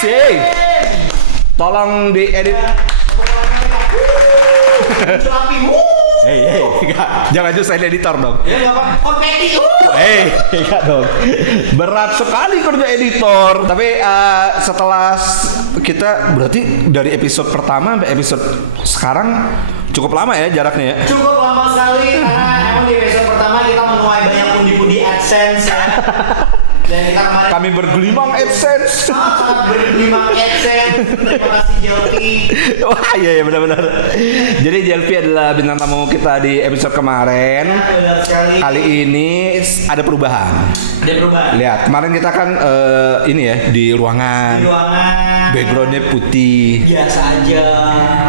Asik. Tolong diedit. Hei, jangan justru saya editor dong. Konfeti. Enggak dong. Berat sekali kerja editor. Tapi setelah kita berarti dari episode pertama sampai episode sekarang cukup lama ya jaraknya ya. Cukup lama sekali karena emang di episode pertama kita menuai banyak pundi-pundi AdSense ya. Dan kita kemarin Kami bergelimang AdSense. sangat bergelimang AdSense. Terima kasih Jelpi. Wah iya benar-benar. Jadi Jelpi adalah bintang tamu kita di episode kemarin. Benar sekali. Kali ini ada perubahan. Ada perubahan. Lihat kemarin kita kan ini ya di ruangan. Di ruangan. Backgroundnya putih. Biasa aja.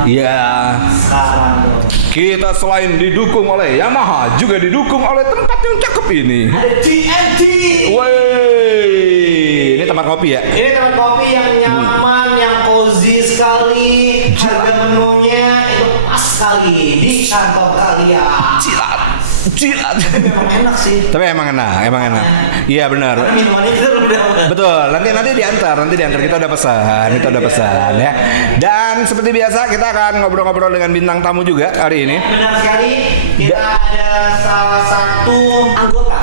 Iya. Sekarang tuh. Kita selain didukung oleh Yamaha juga didukung oleh tempat yang cakep ini. Ada TNT. Wey, ini tempat kopi ya? Ini tempat kopi yang nyaman, yang cozy sekali. Harga menunya itu pas sekali di kantong kalian. Cilat. Memang enak sih. Tapi emang enak. Iya benar. Karena minumannya itu lebih dapat. Betul. Nanti diantar. Kita udah pesan ya. Dan seperti biasa kita akan ngobrol-ngobrol dengan bintang tamu juga hari ini. Benar sekali. Kita ada salah satu anggota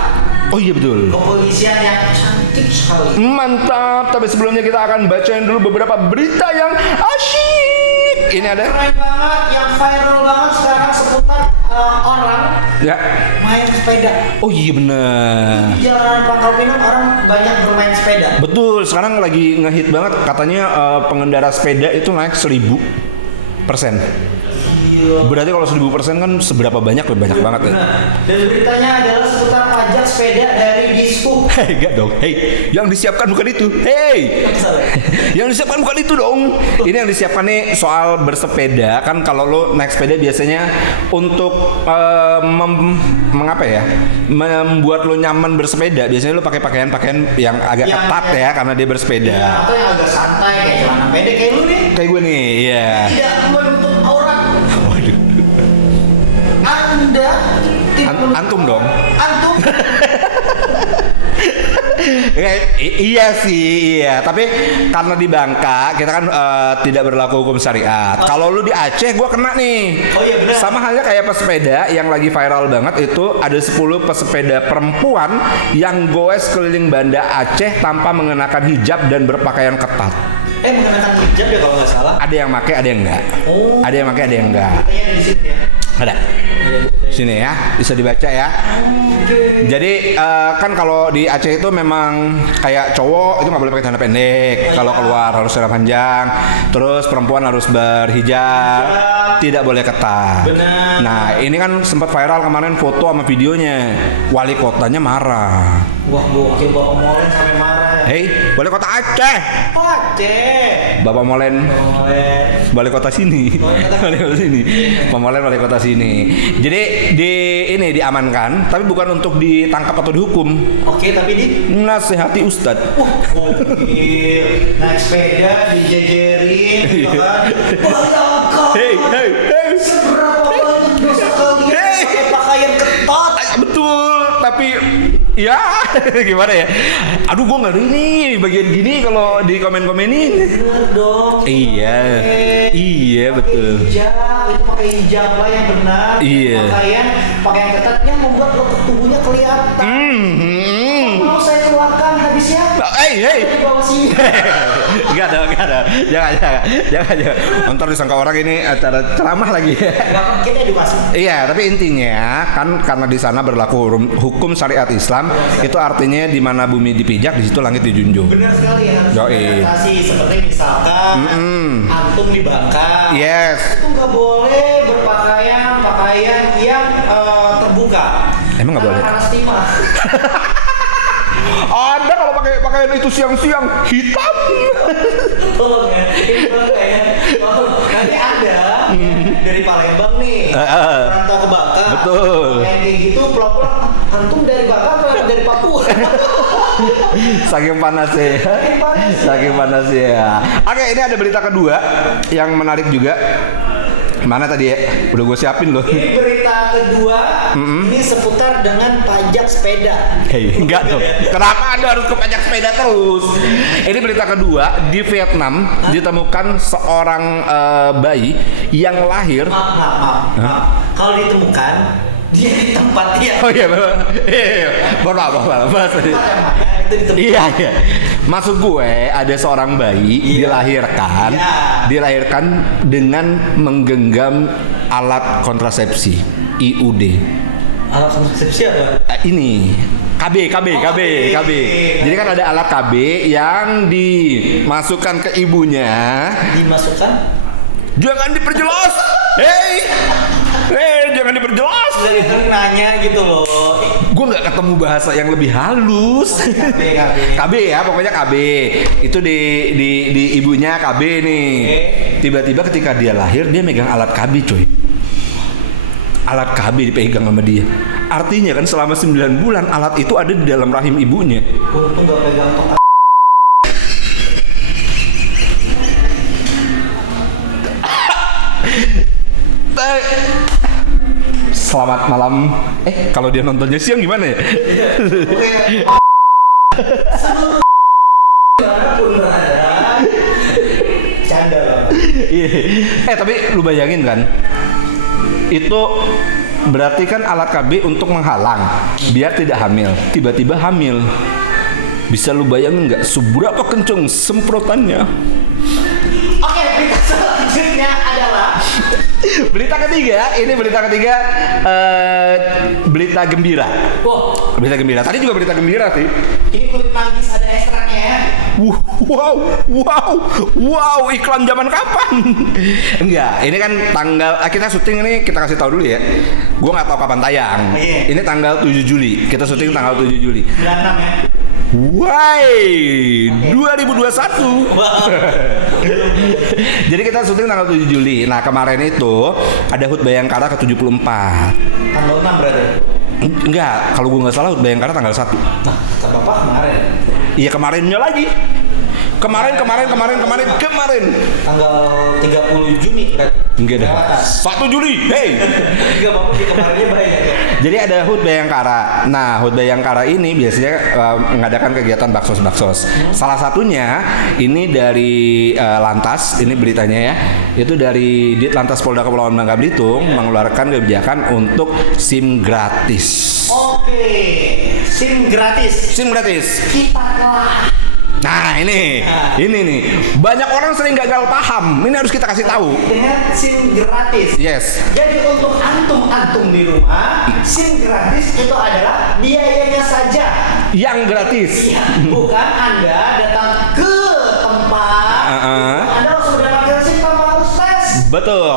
Oh iya betul. kepolisian yang cantik sekali. Mantap. Tapi sebelumnya kita akan bacain dulu beberapa berita yang asyik. Ini ada. Keren banget, yang viral banget sekarang seputar orang Ya. main sepeda. Oh iya benar. Di jalanan Pangkal Pinang orang banyak bermain sepeda. Betul, sekarang lagi ngehit banget katanya pengendara sepeda itu naik 1000%. Iya. Berarti kalau 1000% kan seberapa banyak? Banyak banget ya. Nah, dan beritanya adalah seputar pajak sepeda dari Dishub. Hei, enggak dong. Hei, yang disiapkan bukan itu. Hei, yang disiapkan bukan itu dong. Ini yang disiapkan nih soal bersepeda. Kan kalau lo naik sepeda biasanya untuk mengapa ya? Membuat lo nyaman bersepeda. Biasanya lo pakai pakaian yang agak ketat ya karena dia bersepeda. Ya, atau yang agak santai kayak celana pendek kayak lu nih. Kayak gue nih, iya. Tidak menutup aurat. Waduh. Anda tidak menutup Antum dong. Antum. Iya sih, iya. Tapi karena di Bangka kita kan tidak berlaku hukum syariat. Kalau lu di Aceh, gua kena nih. Oh iya benar. Sama halnya kayak pesepeda yang lagi viral banget itu ada 10 pesepeda perempuan yang goes keliling Banda Aceh tanpa mengenakan hijab dan berpakaian ketat. Mengenakan hijab ya kalau nggak salah. Ada yang pakai, ada yang enggak. Oh. Ada yang pakai, ada yang enggak. Beritanya ada di sini ya. Ada. Sini ya, bisa dibaca ya. Jadi kan kalau di Aceh itu memang kayak cowok itu nggak boleh pakai celana pendek, kalau keluar harus celana panjang, terus perempuan harus berhijab, tidak boleh ketat. Benar. Nah ini kan sempat viral kemarin foto sama videonya, wali kotanya marah. Wah gokil, Bapak Molen sampai marah ya. Hei, wali kota Aceh, Oh Aceh. Bapak Molen. Molen. Wali kota sini, wali kota sini, Pemolen wali kota sini. Jadi ini diamankan, tapi bukan untuk ditangkap atau dihukum. Oke, tapi di Nasihati Ustadz. gokil. Naik sepeda dijejerin gitu kan. Bayangkan. Hey. Seberapa banyak dosa kalian Hey. pakai pakaian ketat. Betul, tapi ya gimana ya? Aduh, gue ngeri nih bagian gini kalau di komen-komenin. Bener dong. Iya, iya betul. Hijab, itu pakai hijab lah yang benar. Iya. Pakaian ketat yang membuat otot tubuhnya kelihatan. Mau saya keluarkan habisnya. Hey. Di bawah sini. Enggak ada. Jangan. Ntar disangka orang ini acara ceramah lagi. Enggak, kita edukasi. Iya, tapi intinya kan karena di sana berlaku hukum syariat Islam, itu artinya di mana bumi dipijak, di situ langit dijunjung. Benar sekali ya, harus Yoi. adaptasi. Seperti misalkan antum di Bangka, Yes. itu nggak boleh berpakaian yang terbuka. Emang nggak boleh? Panas timah. Ada kalau pakai pakaian itu siang-siang hitam. Tolong ya, nanti ada dari Palembang nih, merantau ke Bangka. Betul. Kayak gitu, pelak-pelak antum dari Bangka atau dari Papua? Saking panasnya. Oke, ini ada berita kedua yang menarik juga. Mana tadi ya? Udah gue siapin loh. Ini berita kedua, ini seputar dengan pajak sepeda. Hei, enggak dong. Kenapa Anda harus ke pajak sepeda terus? Ini berita kedua, di Vietnam ditemukan seorang bayi yang lahir. Maaf. Kalau ditemukan, dia di tempat dia. Oh iya, bapak. Iya. Maksud gue ada seorang bayi dilahirkan dengan menggenggam alat kontrasepsi IUD. Alat kontrasepsi apa? Ini KB. Jadi kan ada alat KB yang dimasukkan ke ibunya. Dimasukkan? Jangan diperjelas. Hei, jangan diperjelas. Dari nanya gitu loh. Gue nggak ketemu bahasa yang lebih halus. KB ya, pokoknya KB. Itu di ibunya KB nih. Tiba-tiba ketika dia lahir, dia megang alat KB, coy. Alat KB dipegang sama dia. Artinya kan selama 9 bulan alat itu ada di dalam rahim ibunya. Untung nggak pegang tokat. Selamat malam. Kalau dia nontonnya siang gimana ya? Canda. Tapi lu bayangin kan? Itu berarti kan alat KB untuk menghalang biar tidak hamil. Tiba-tiba hamil. Bisa lu bayangin nggak seberapa kenceng semprotannya? Oke, berita selanjutnya adalah berita ketiga berita gembira. Wah, Berita gembira. Tadi juga berita gembira sih. ini kulit manggis ada ekstraknya ya. Wow, iklan zaman kapan? Enggak, ini kan tanggal kita syuting ini kita kasih tahu dulu ya. Gua nggak tahu kapan tayang. Ini tanggal 7 Juli. Kita syuting tanggal 7 Juli. 96 ya. Why 2021. Jadi kita syuting tanggal 7 Juli. Nah, kemarin itu ada HUT Bayangkara ke-74. Tanggal 6 berarti. Enggak, kalau gue nggak salah HUT Bayangkara tanggal 1. Nah, kata Bapak kemarin. Iya, kemarinnya lagi. Kemarin. Tanggal 30 Juni berarti. Enggak dah. 1 Juli. Hey. Enggak Bapak di kemarinnya banyak ya. Jadi ada HUT Bayangkara. Nah, HUT Bayangkara ini biasanya mengadakan kegiatan baksos. Salah satunya ini dari Lantas, ini beritanya ya. Itu dari Ditlantas Polda Kepulauan Bangka Belitung mengeluarkan kebijakan untuk SIM gratis. Oke, SIM gratis. Kita telah. Nah, ini nih. Banyak orang sering gagal paham. Ini harus kita kasih tahu. Dengan SIM gratis. Yes. Jadi untuk antum di rumah, SIM gratis itu adalah biayanya saja. Yang gratis. Ya, bukan Anda datang ke tempat, Anda langsung mendapatkan SIM tanpa harus tes. Betul.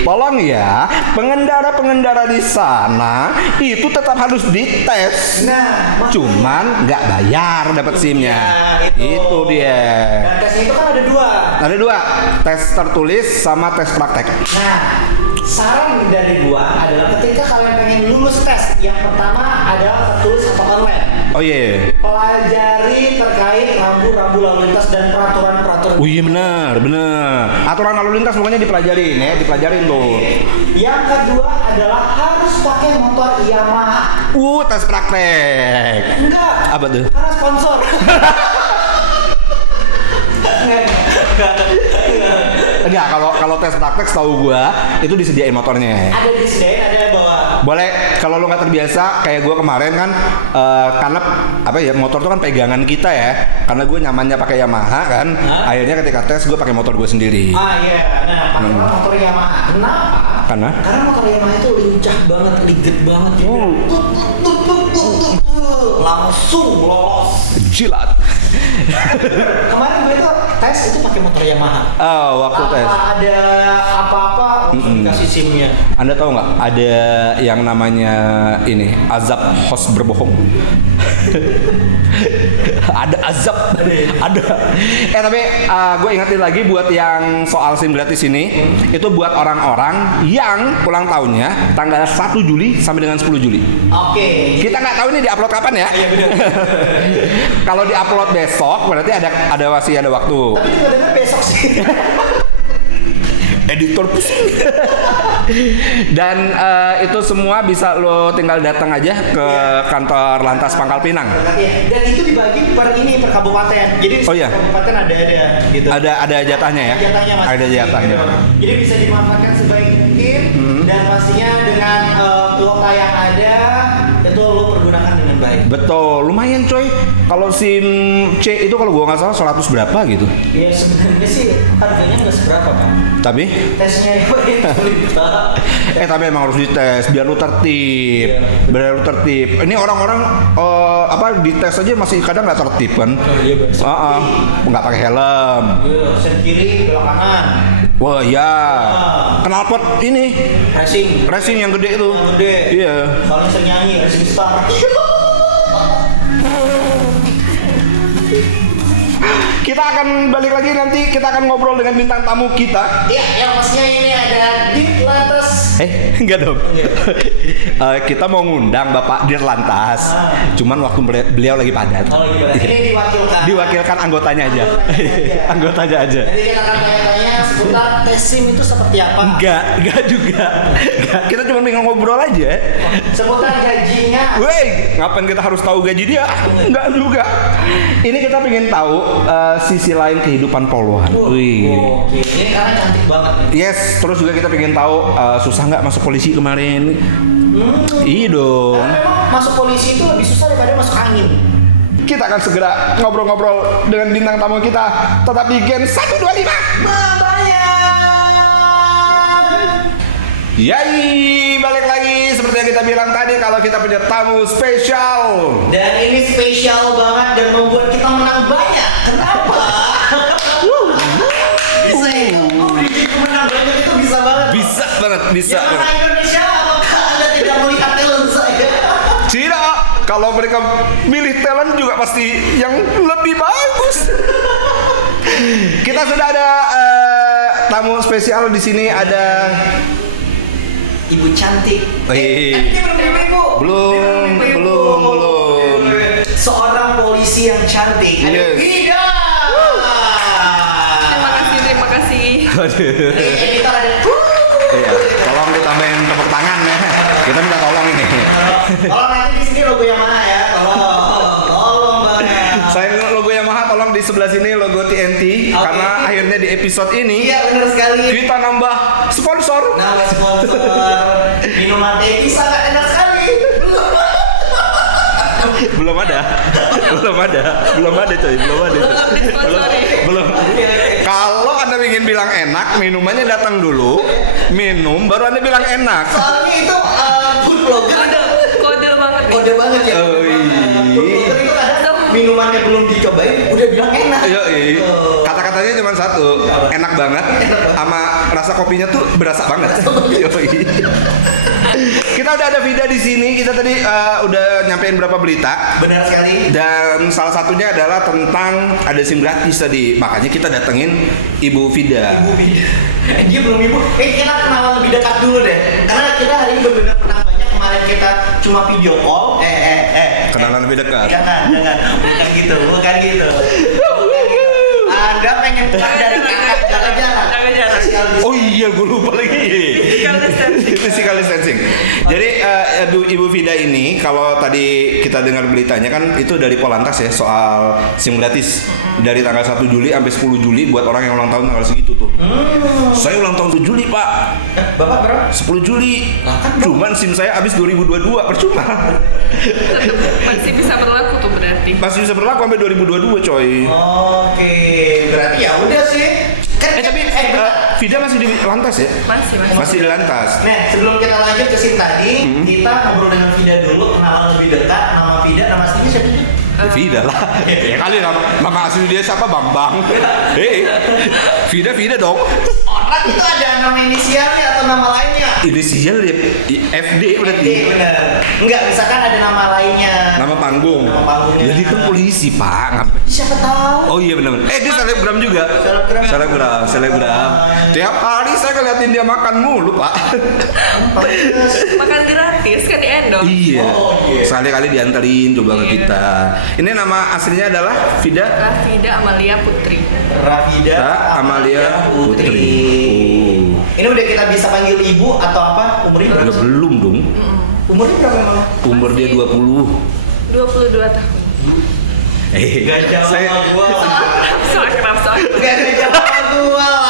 Tolong ya, pengendara di sana itu tetap harus dites. Nah, cuman nggak bayar dapat SIM-nya. Itu dia. Dan tesnya itu kan ada dua, tes tertulis sama tes praktek. Nah, saran dari gua adalah ketika kalian pengen lulus tes, yang pertama adalah tertulis apa online. Oh iya. Pelajari terkait rambu-rambu lalu lintas dan peraturan-peraturan. Oh iya, benar. Aturan lalu lintas pokoknya dipelajarin tuh. Yang kedua adalah harus pakai motor Yamaha. Tes praktek. Enggak. Apa tuh? Karena sponsor. Enggak, kalau tes praktek setahu gua itu disediain motornya. Ada disediain, ada bawa. Boleh, kalau lo nggak terbiasa kayak gua kemarin kan karena motor tuh kan pegangan kita ya. Karena gue nyamannya pakai Yamaha kan. Akhirnya ketika tes gue pakai motor gue sendiri. Iya. Nah, pakai motor Yamaha. Kenapa? Karena motor Yamaha itu lincah banget, liget banget gitu. Langsung lolos. Jilat. Kemarin gue itu tes itu pakai motor Yamaha. Waktu tes. Ada apa-apa dikasih SIM-nya. Anda tahu nggak? Ada yang namanya ini azab host berbohong. Ada azab. Ada. Tapi gue ingetin lagi buat yang soal SIM gratis ini, itu buat orang-orang yang ulang tahunnya tanggal 1 Juli sampai dengan 10 Juli. Oke. Kita nggak tahu ini diupload kapan ya. Iya benar. Kalau diupload besok berarti masih ada waktu. Tapi juga dengar besok sih. editor pusing. Dan itu semua bisa lo tinggal datang aja ke kantor Lantas Pangkal Pinang. Dan itu dibagi per kabupaten. Jadi Oh iya. kabupaten ada gitu. Ada jatahnya ya? Jatahnya masing-masing, Ada jatahnya. gitu. Jadi bisa dimanfaatkan sebaik mungkin dan pastinya dengan kuota yang ada itu lo pergunakan dengan baik. Betul, lumayan coy. Kalau SIM C itu kalau gua nggak salah 100 berapa gitu. Ya sebenarnya sih harganya nggak seberapa kan. Tapi Tesnya itu sulit banget. tapi emang harus dites biar lu tertib. Biar lu tertib. Ini orang-orang dites aja masih kadang nggak tertib kan. Nggak pakai helm. Sen kiri, belok kanan. Wah ya. Knalpot ini racing yang gede itu. Yang gede. Iya. Soalnya sering nyanyi, Racing Star. Kita akan balik lagi nanti, kita akan ngobrol dengan bintang tamu kita. Iya, yang pastinya ini ada Ditlantas. Enggak dong. Kita mau ngundang Bapak Dirlantas. Cuman waktu beliau lagi padat. Oh iya, ini diwakilkan. Diwakilkan anggotanya aja. Anggotanya aja. Jadi kita akan tanya-tanya seputar tes SIM itu seperti apa. Enggak juga. Enggak. Kita cuma pengen ngobrol aja. Seputar gajinya. Wey, ngapain kita harus tahu gaji dia? Enggak juga. Ini kita pengen tahu sisi lain kehidupan poluan. Wih. Oke, ini karena cantik banget nih. Yes, terus juga kita pengen tahu susah nggak masuk polisi kemarin? Iya dong. Karena memang masuk polisi itu lebih susah daripada masuk angin. Kita akan segera ngobrol-ngobrol dengan bintang tamu kita. Tetap di Gen 125. Yai, balik lagi seperti yang kita bilang tadi kalau kita punya tamu spesial. Dan ini spesial banget dan membuat kita menang banyak. Kenapa? Bisa itu menang banyak itu bisa banget. Bisa banget, bisa Yang banget. orang Indonesia, apakah Anda tidak melihat talent saya? Tidak, kalau mereka milih talent juga pasti yang lebih bagus. Kita sudah ada tamu spesial di sini, ada Ibu cantik. Wih. Dia belum ibu. Belum. Seorang polisi yang cantik. Ada Yes. Vida. Terima kasih. Aduh. Kita ada. Iya, tolong ditambahin tepuk tangan ya. Kita minta tolong ini. Kalau nanti di sini logo yang mana ya? Tolong banget. Selain logo Yamaha, tolong di sebelah sini logo TNT. Oke. Karena akhirnya di episode ini Iya benar sekali. kita nambah sponsor. Nah, sponsor minuman teh sangat enak sekali. Belum ada coy, belum. Kalau Anda ingin bilang enak, minumannya datang dulu, minum, baru Anda bilang enak. Soalnya itu food blogger. Kode banget nih. Kode banget ya. Oh, iya. Food blogger itu kadang minumannya belum dicobain udah bilang enak. Kata-katanya cuma satu, enak banget, sama rasa kopinya tuh berasa banget. Yoi. Kita udah ada Vida di sini. Kita tadi udah nyampein berapa berita. Benar sekali. Dan salah satunya adalah tentang ada SIM gratis tadi. Makanya kita datengin Ibu Vida. Ibu Vida. Dia belum ibu. Kita kenalan lebih dekat dulu deh. Karena kita hari ini benar-benar pernah banyak. Kemarin kita cuma video call. Kenalan lebih dekat. Jangan. Bukan gitu. Anda pengen pulang dari kakak jalan-jalan. Oh iya, gue lupa lagi. Physical distancing. Jadi Ibu Vida ini kalau tadi kita dengar beritanya kan itu dari Polantas ya soal SIM gratis dari tanggal 1 Juli sampai 10 Juli buat orang yang ulang tahun tanggal segitu tuh. Saya ulang tahun 7 Juli, Pak. Bapak berapa? 10 Juli. Cuman SIM saya habis 2022, percuma. Masih bisa berlaku tuh berarti. Masih bisa berlaku sampai 2022, coy. Oke, berarti ya udah sih. Tapi Vida masih di Lantas ya? Masih di Lantas. Nah, sebelum kita lanjut ke SIM tadi, kita ngobrol dengan Vida dulu, kenalan lebih dekat. Nama Vida, nama aslinya siapa sih? Vida lah. Ya kali nama asli dia siapa? Bambang. Vida dong. Orang itu ada nama inisialnya atau nama lainnya? Inisial ya FD berarti. Benar. Enggak, misalkan ada nama lainnya. Nama panggung. Nama panggungnya. Jadi kan polisi, Pak. Ngapain? Siapa tahu? Oh iya benar. Dia selebgram juga. Selebgram. Tiap hari saya ngeliatin dia makan mulu, Pak. Makan gratis kan di endorse. Iya. Oh, iya. Sekali-kali dianterin coba ke kita. Ini nama aslinya adalah Vida Rafida Amalia Putri. Rafida Amalia Putri. Ini udah kita bisa panggil ibu atau apa? Umurnya berapa? Udah belum dong. Umurnya berapa emang? Umur dia 20. 22 tahun. Gak jauh saya sama gua. So akrab. Gak jauh sama gua lah.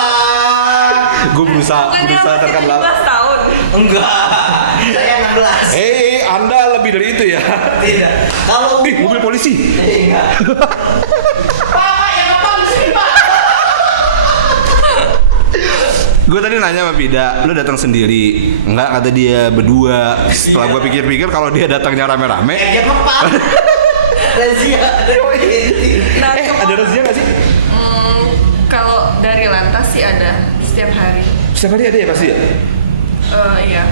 gue berusaha Bukannya masih terkenal. 17 tahun. Enggak. Saya 16. Anda lebih dari itu ya. Tidak. Kalau Ih, mobil polisi. enggak. Pak, yang apa sih, Pak? Gue tadi nanya sama Pida, lu datang sendiri? Enggak, kata dia berdua. Setelah gue pikir-pikir kalau dia datangnya rame-rame. Yang apa? Razia. Nah, Ada razia nggak sih? Kalau dari lantas sih ada setiap hari. Setiap hari ada ya pasti ya? Iya,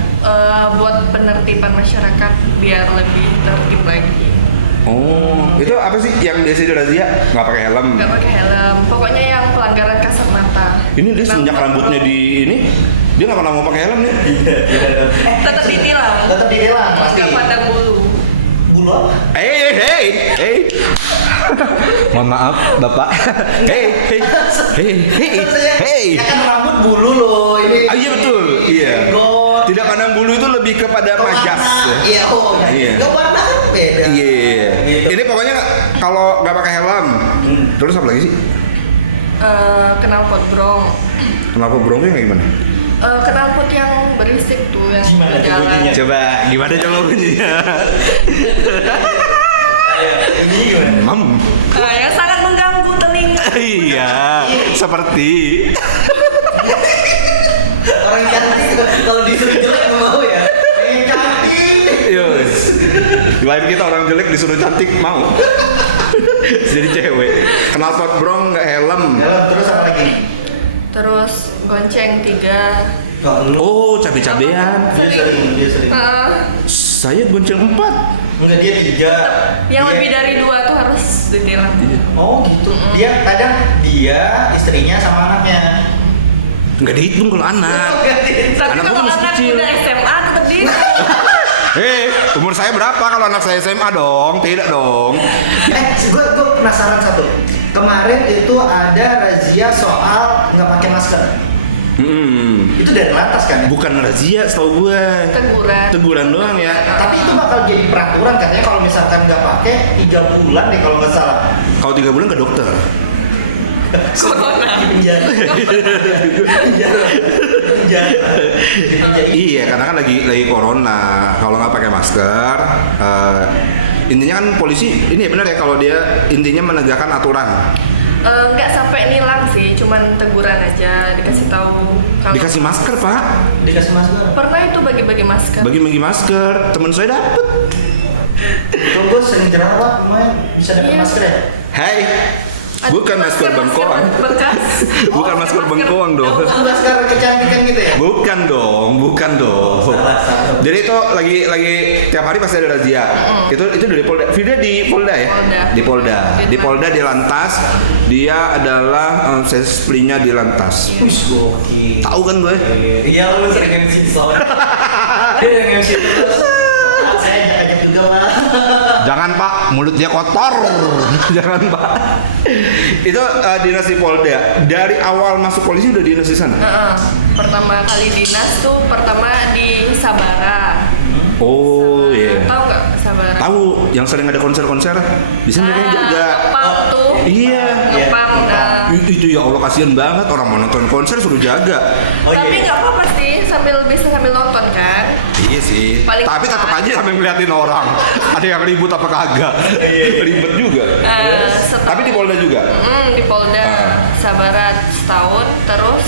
buat penertiban masyarakat biar lebih tertib lagi. Oh, itu apa sih yang biasa di razia? Nggak pakai helm? Nggak pakai helm, pokoknya yang pelanggaran kasat mata. Ini dia semenjak rambutnya di ini, dia nggak pernah mau pakai helm nih. Tetap ditilang. Tetap ditilang pasti. Nggak pandang bulu. Bulu apa? Hey. Mohon maaf, Bapak. Hey. Ya kan rambut bulu loh ini. Ah, iya betul. Iya. Jenggot. Tidak pandang bulu itu lebih kepada majas. Warna. Iya, Iya. Nggak warna kan beda. Iya. Gitu. Ini pokoknya kalau nggak pakai helm, terus apa lagi sih? Knalpot brong. Kenapa bronco kayak gimana? Knalpot yang berisik tuh yang Gimana tuh jalan. bunyinya? Coba gimana bunyinya? Ini gimana? Mam. Yang sangat mengganggu telinga. Iya, seperti. Orang cantik kalau disuruh jelek nggak mau ya. Cantik. Yus. Lain kita orang jelek disuruh cantik mau. Jadi cewek. Knalpot brong nggak helm. Terus apa lagi? Terus gonceng 3. Kalau lu Oh, cabe-cabean. dia sering. Saya gonceng 4. Enggak dia 3. Yang lebih dari 2 tuh harus ditilang. Oh gitu. Dia kadang dia istrinya sama anaknya. Nggak dihitung kalau anak. Tapi Anak gua kalau masih anak kecil. udah SMA tetap di. Umur saya berapa kalau anak saya SMA dong? Tidak dong. Gue penasaran satu. Kemarin itu ada razia soal nggak pakai masker. Itu dari lantas kan ya? Bukan razia, setahu gue. Teguran. Teguran doang ya. Tapi itu bakal jadi peraturan katanya kalau misalkan nggak pakai 3 bulan deh kalau nggak salah. Kalau 3 bulan ke dokter. Corona. Di penjara. Penjara. Iya, karena kan lagi corona. Kalau nggak pakai masker, intinya kan polisi ini ya benar ya kalau dia intinya menegakkan aturan. Nggak sampai nilang sih, cuman teguran aja, dikasih tahu. Kalau Dikasih masker pak. Dikasih masker. Pernah itu bagi-bagi masker. Bagi masker, teman saya dapet. Itu gue sering jerawat lumayan bisa dapat Iya. masker ya. Hai, Ada bukan masker bengkoang. bekas. Bukan masker bengkoang dong. Bukan masker kecantikan gitu ya. Bukan dong. Salah. Jadi itu lagi tiap hari pasti ada razia. Itu dari Polda. Vida di Polda ya? Polda. Di Polda. Di Polda di Lantas. Dia adalah sesplinya di Lantas. Wih, gokil. Tahu kan gue? Iya, lu sering MC di soal. Dia yang MC terus. Saya ajak juga mah. Jangan pak, mulut dia kotor. Jangan pak. Itu dinas di Polda. Dari awal masuk polisi udah dinas di sana. Pertama kali dinas tuh pertama di Sabara. Oh iya. Tahu nggak Sabara? Tahu yang sering ada konser-konser. Di sana kayaknya jaga. Ngepam tuh. Iya. Ngepam. Itu ya Allah kasihan banget orang mau nonton konser suruh jaga. Oh Tapi iya. nggak apa-apa sih, bisa sambil nonton kan. Iya sih. Paling Tapi tetap cepat. aja sampai ngeliatin orang. Ada yang ribut apa kagak? Ribet juga. Tapi di Polda juga. Di Polda Sabara setahun, terus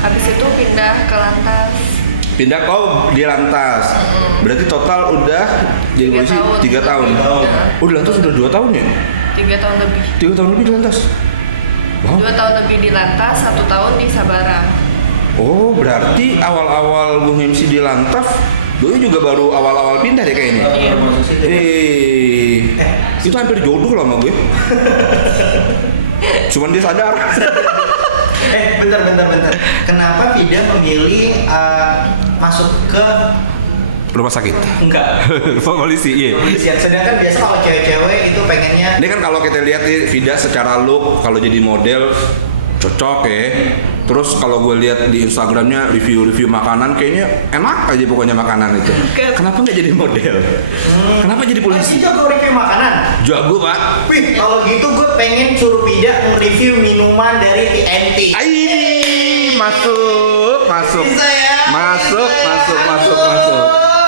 habis itu pindah ke Lantas. Pindah di Lantas. Berarti total udah jadi 3 polisi tahun. 3 tahun. Oh di Lantas sudah 2 tahun ya? 3 tahun lebih. 3 tahun lebih di Lantas. Wow. 2 tahun lebih di Lantas, 1 tahun di Sabara. Oh berarti awal-awal gue MC di Lantas, gue juga baru awal-awal pindah deh kayaknya. Iya. Itu hampir jodoh loh sama gue. Cuman dia sadar. Bentar. Kenapa Vida memilih masuk ke Rumah sakit. enggak Polisi, iya. kepolisian? Sedangkan biasa kalau cewek-cewek itu pengennya Ini kan kalau kita lihat nih Vida secara look kalau jadi model cocok ya. Terus kalau gue lihat di Instagramnya review-review makanan kayaknya enak aja pokoknya makanan itu. Kenapa nggak jadi model? Kenapa jadi polisi? Masih jago review makanan. Jago pak. Wih, kalau gitu gue pengen suruh Pida nge-review minuman dari TNT. Masuk. Bisa ya? Masuk.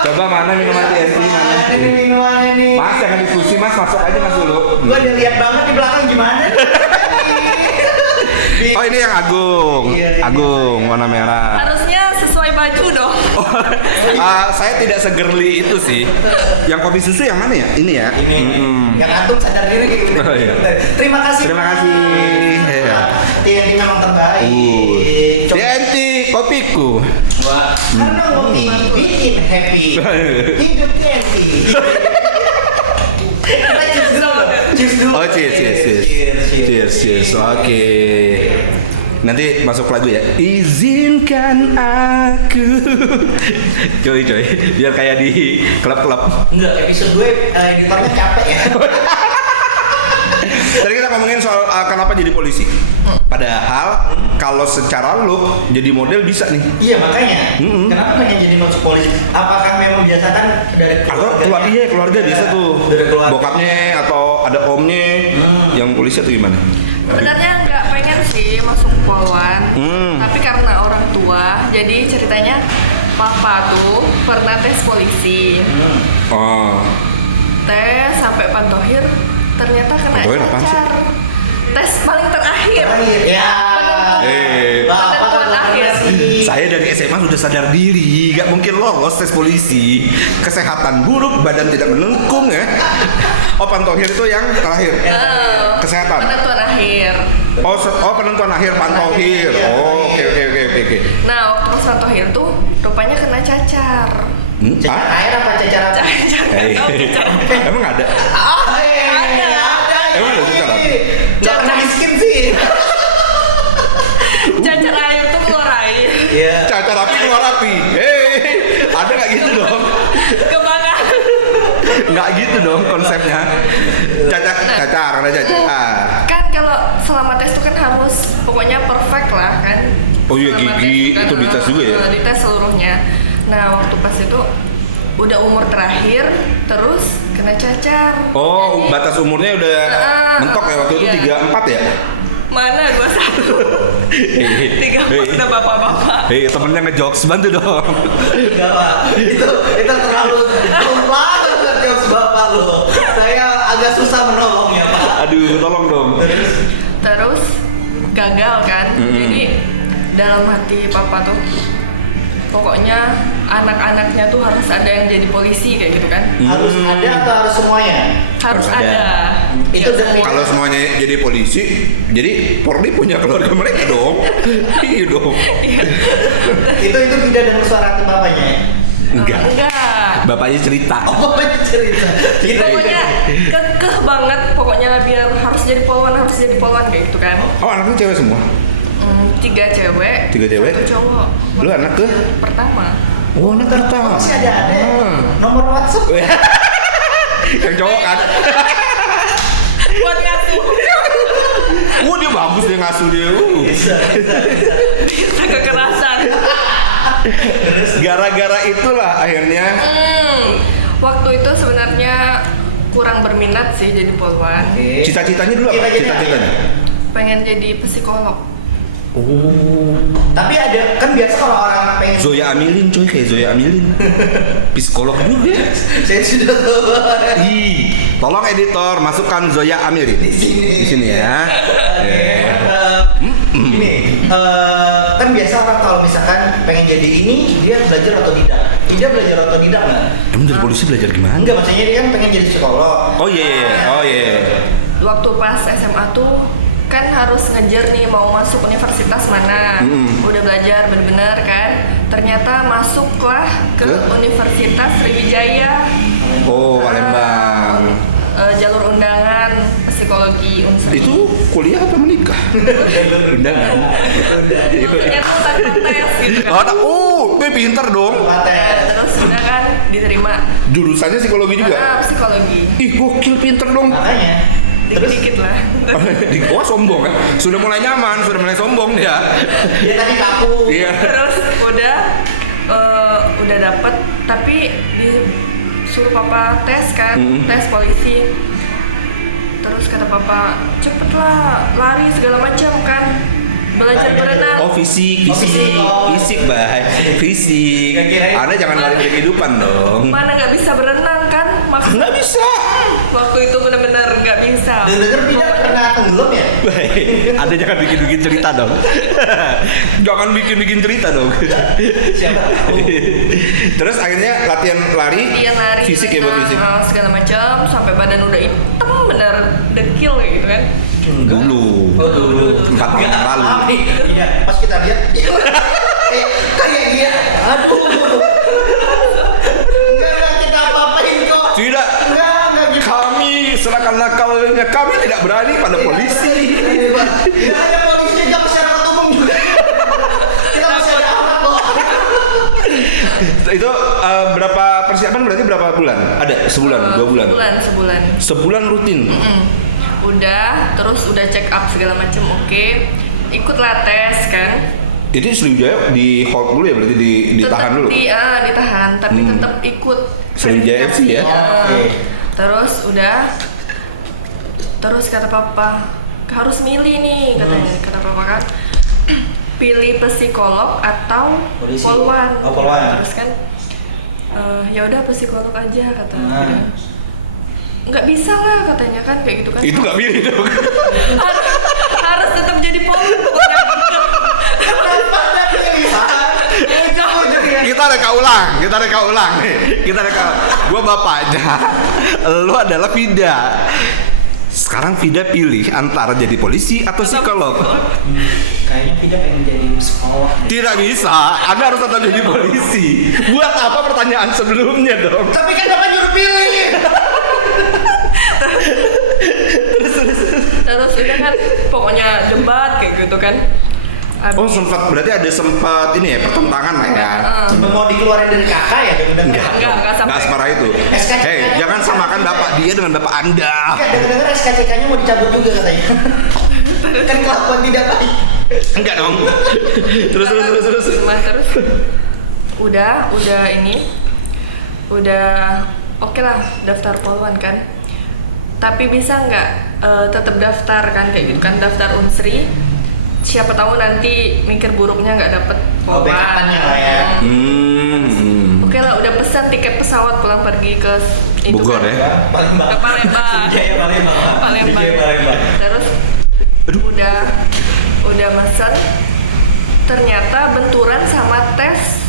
Coba mana minuman TNT mana? Ini minumannya nih. Mas jangan diskusi mas, masuk aja mas dulu. Gue udah lihat banget di belakang gimana. Oh ini yang Agung, Iya. Agung warna merah. Harusnya sesuai baju dong. Saya tidak segerli itu sih. Yang kopi susu yang mana ya? Ini ya. Ini. Yang antum sadar diri kayak gitu. Oh, iya. Terima kasih. Terima kasih. Iya. TNT memang terbaik. Coba. TNT kopiku. Wah, karena ngopi bikin happy. Hidup TNT. Kita cheers dulu. Cheers dulu. Oh cheers. Oke. Nanti masuk lagu ya. Izinkan aku. Coy, biar kayak di klub-klub. Enggak, episode gue editornya capek ya. Tadi kita ngomongin soal kenapa jadi polisi. Padahal kalau secara look jadi model bisa nih. Iya makanya. Kenapa pengen jadi masuk polisi? Apakah memang biasa kan dari Atau keluarga biasa tuh. Dari keluarga. Bokapnya atau ada omnya yang polisi atau gimana? Sebenarnya nggak pengen sih masuk polwan, tapi karena orang tua, jadi ceritanya papa tuh pernah tes polisi, Oh. tes sampai pantohir, ternyata kena Pantohir apaan sih? cacar. Tes paling terakhir. Ya. Bapak kan akhir. Saya dari SMA sudah sadar diri, gak mungkin lolos tes polisi. Kesehatan buruk, badan tidak menengkung ya. Oh pantohir itu yang terakhir. Kesehatan. Penentuan akhir. Oh penentuan akhir pantohir. Oh oke. Nah waktu pas pantohir tuh rupanya kena cacar. Cacar air apa cacar apa? Emang ada? Ada. Emang ada cacar apa? Gak pernah miskin sih. Cacar air tuh keluar air. Iya. Cacar api keluar api. Ada nggak gitu dong? Kebakar. Nggak gitu dong konsepnya. Cacar. Kan kalau selama tes tuh kan harus pokoknya perfect lah kan. Oh iya, Selama gigi tes itu dites juga ya? Dites seluruhnya. Nah waktu pas itu udah umur terakhir terus kena cacar. Oh, Jadi, batas umurnya udah mentok ya waktu itu iya. 34 ya? Mana 21 34 udah bapak-bapak. Hei, temennya ngejokes, bantu dong. Enggak pak. Itu terlalu banget jokes bapak lo. Saya agak susah menolongnya pak. Aduh, tolong dong. Terus gagal kan. Jadi dalam hati papa tuh pokoknya anak-anaknya tuh harus ada yang jadi polisi kayak gitu kan. Harus ada atau harus semuanya? Harus Harus ada. ada. Itu dari Kalau semuanya jadi polisi, jadi Polri punya keluarga mereka dong. Iya dong. itu tidak ada suara hati bapaknya. Enggak. Enggak. Bapaknya cerita. Oh cerita. Pokoknya kekeh banget pokoknya biar harus jadi polwan kayak gitu kan. Oh, anaknya cewek semua? 3 cewek. 3 cewek? 1 cowok. Lu anak ke? Pertama. Oh, anak pertama. Masih ada nomor WhatsApp. Yang cowok kan? Buat ngasuh. Wah, dia bagus dia ngasuh dia. Bisa. Bisa kekerasan. Gara-gara itulah akhirnya. Waktu itu sebenarnya kurang berminat sih jadi polwan. Cita-citanya dulu apa? Cita-citanya? Pengen jadi psikolog. Oh. Tapi ada kan biasa kalau orang pengen. Zoya Amilin coy, kayak Zoya Amilin. Psikolog juga. Saya sudah tahu. Ih, tolong editor masukkan Zoya Amilin Di sini. ya. Ini kan biasa orang kalau misalkan pengen jadi ini dia belajar otodidak. Dia belajar otodidak nggak? Emang dari polisi belajar gimana? Enggak, maksudnya dia kan pengen jadi psikolog. Oh iya. Waktu pas SMA tuh kan harus ngejar nih mau masuk universitas mana. Udah belajar bener-bener kan. Ternyata masuklah ke Universitas Sriwijaya. Oh, Palembang. Jalur undangan psikologi Unsur. Itu kuliah atau menikah? Undangan. Maksudnya tuh tanpa tes gitu kan. Gue pinter dong. Terus udah kan diterima. Jurusannya psikologi juga. Psikologi. Ih, gokil pinter dong. Makanya dikit-dikit lah. Wah sombong ya. Sudah mulai nyaman, sudah mulai sombong dia. Dia tadi kaku. Iya. Terus udah dapet, tapi disuruh papa tes kan, tes polisi. Terus kata papa, cepet lah, lari segala macam kan, belajar berenang. Oh fisik, Bay. Fisik. Anda jangan lari dari kehidupan dong. Mana nggak bisa berenang kan? Nggak bisa. Waktu itu benar-benar nggak bisa. Dengar tidak pernah tenggelam ya? Baik, Anda jangan bikin cerita dong. Jangan bikin cerita dong. Siapa tahu. Terus akhirnya latihan lari, fisik ya buat fisik. Segala macam sampai badan udah hitam bener dekil kayak gitu kan. Dulu. 4 tahun yang lalu. Iya, pas kita lihat kayak dia. Aduh. Enggak kita apa-apain kok. Tidak. Enggak gitu. Kami serahkan nakalnya, kami tidak berani pada polisi. Tidak hanya polisi, juga masyarakat umum juga. Kita masih ada anak kok. Itu berapa persiapan berarti berapa bulan? Ada sebulan, 2 bulan. Sebulan rutin. Udah, terus udah check up segala macam oke. Ikutlah tes kan. Jadi Sriwijaya di hold dulu ya berarti ditahan dulu. Ditahan, tapi tetap ikut Sriwijaya FC ya. Terus terus kata papa harus milih nih katanya, kata papa kan. Pilih psikolog atau polisi. polwan. Oh, polwan. Terus kan ya udah psikolog aja kata. Nggak bisa lah katanya kan kayak gitu kan. Itu nggak milih dong. harus tetap jadi polwan pokoknya. Kita reka ulang. Gua bapaknya, lu adalah Vida. Sekarang Vida pilih antara jadi polisi atau psikolog. Kayaknya Vida pengen jadi psikolog. Tidak bisa, Anda harus tetap jadi polisi. Buat apa pertanyaan sebelumnya dong? Tapi kan Bapak nyuruh pilih. Terus udah kan pokoknya debat kayak gitu kan. Oh berarti ada sempat ini ya pertentangan lah ya. Mau dikeluarin dari kakak ya? Enggak sampai. Nggak separah itu. SKCK. Hei, jangan samakan bapak dia dengan bapak Anda. Dengar SKCK-nya mau dicabut juga katanya. Kan kelakuan tidak baik. Enggak dong. Terus. Udah oke lah daftar polwan kan. Tapi bisa nggak tetap daftar kan kayak gitu kan, daftar Unsri. Siapa tahu nanti mikir buruknya nggak dapet polwan. Backup-nya lah ya. Oke lah, udah pesan tiket pesawat pulang pergi ke itu Bogor kan, ya? Palembang. ke Palembang. Palembang. Terus udah mesen, ternyata benturan sama tes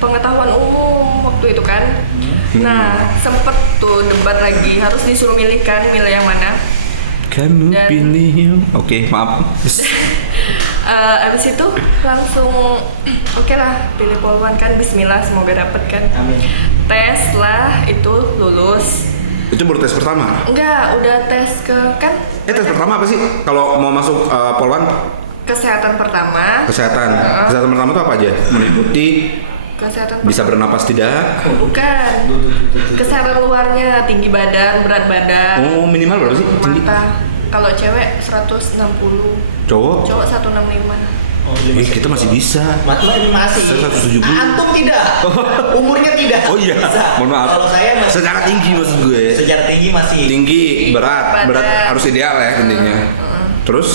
pengetahuan umum waktu itu kan. Nah sempet tuh debat lagi, harus disuruh milih yang mana. Kamu pilih. Oke, maaf. Abis itu langsung oke lah pilih polwan kan, bismillah semoga dapet kan. Amin. Tes lah itu lulus. Itu baru tes pertama? Enggak, udah tes ke kan. Tes pertama apa sih? Kalau mau masuk polwan? Kesehatan pertama. Kesehatan pertama itu apa aja? Meliputi Kesehatan bisa bernapas tidak? Bukan. Kesehatan luarnya, tinggi badan, berat badan. Oh, minimal berapa sih tinggi? Mata. Kalau cewek 160. Cowok? Cowok 165. Kita masih bisa. Ini masih. Saya 170. Antum tidak. Umurnya tidak. Oh iya. Bisa. Mohon maaf. Kalau saya masih. Secara tinggi maksud gue. Secara tinggi masih. Tinggi, berat Badan. harus ideal ya intinya. Terus?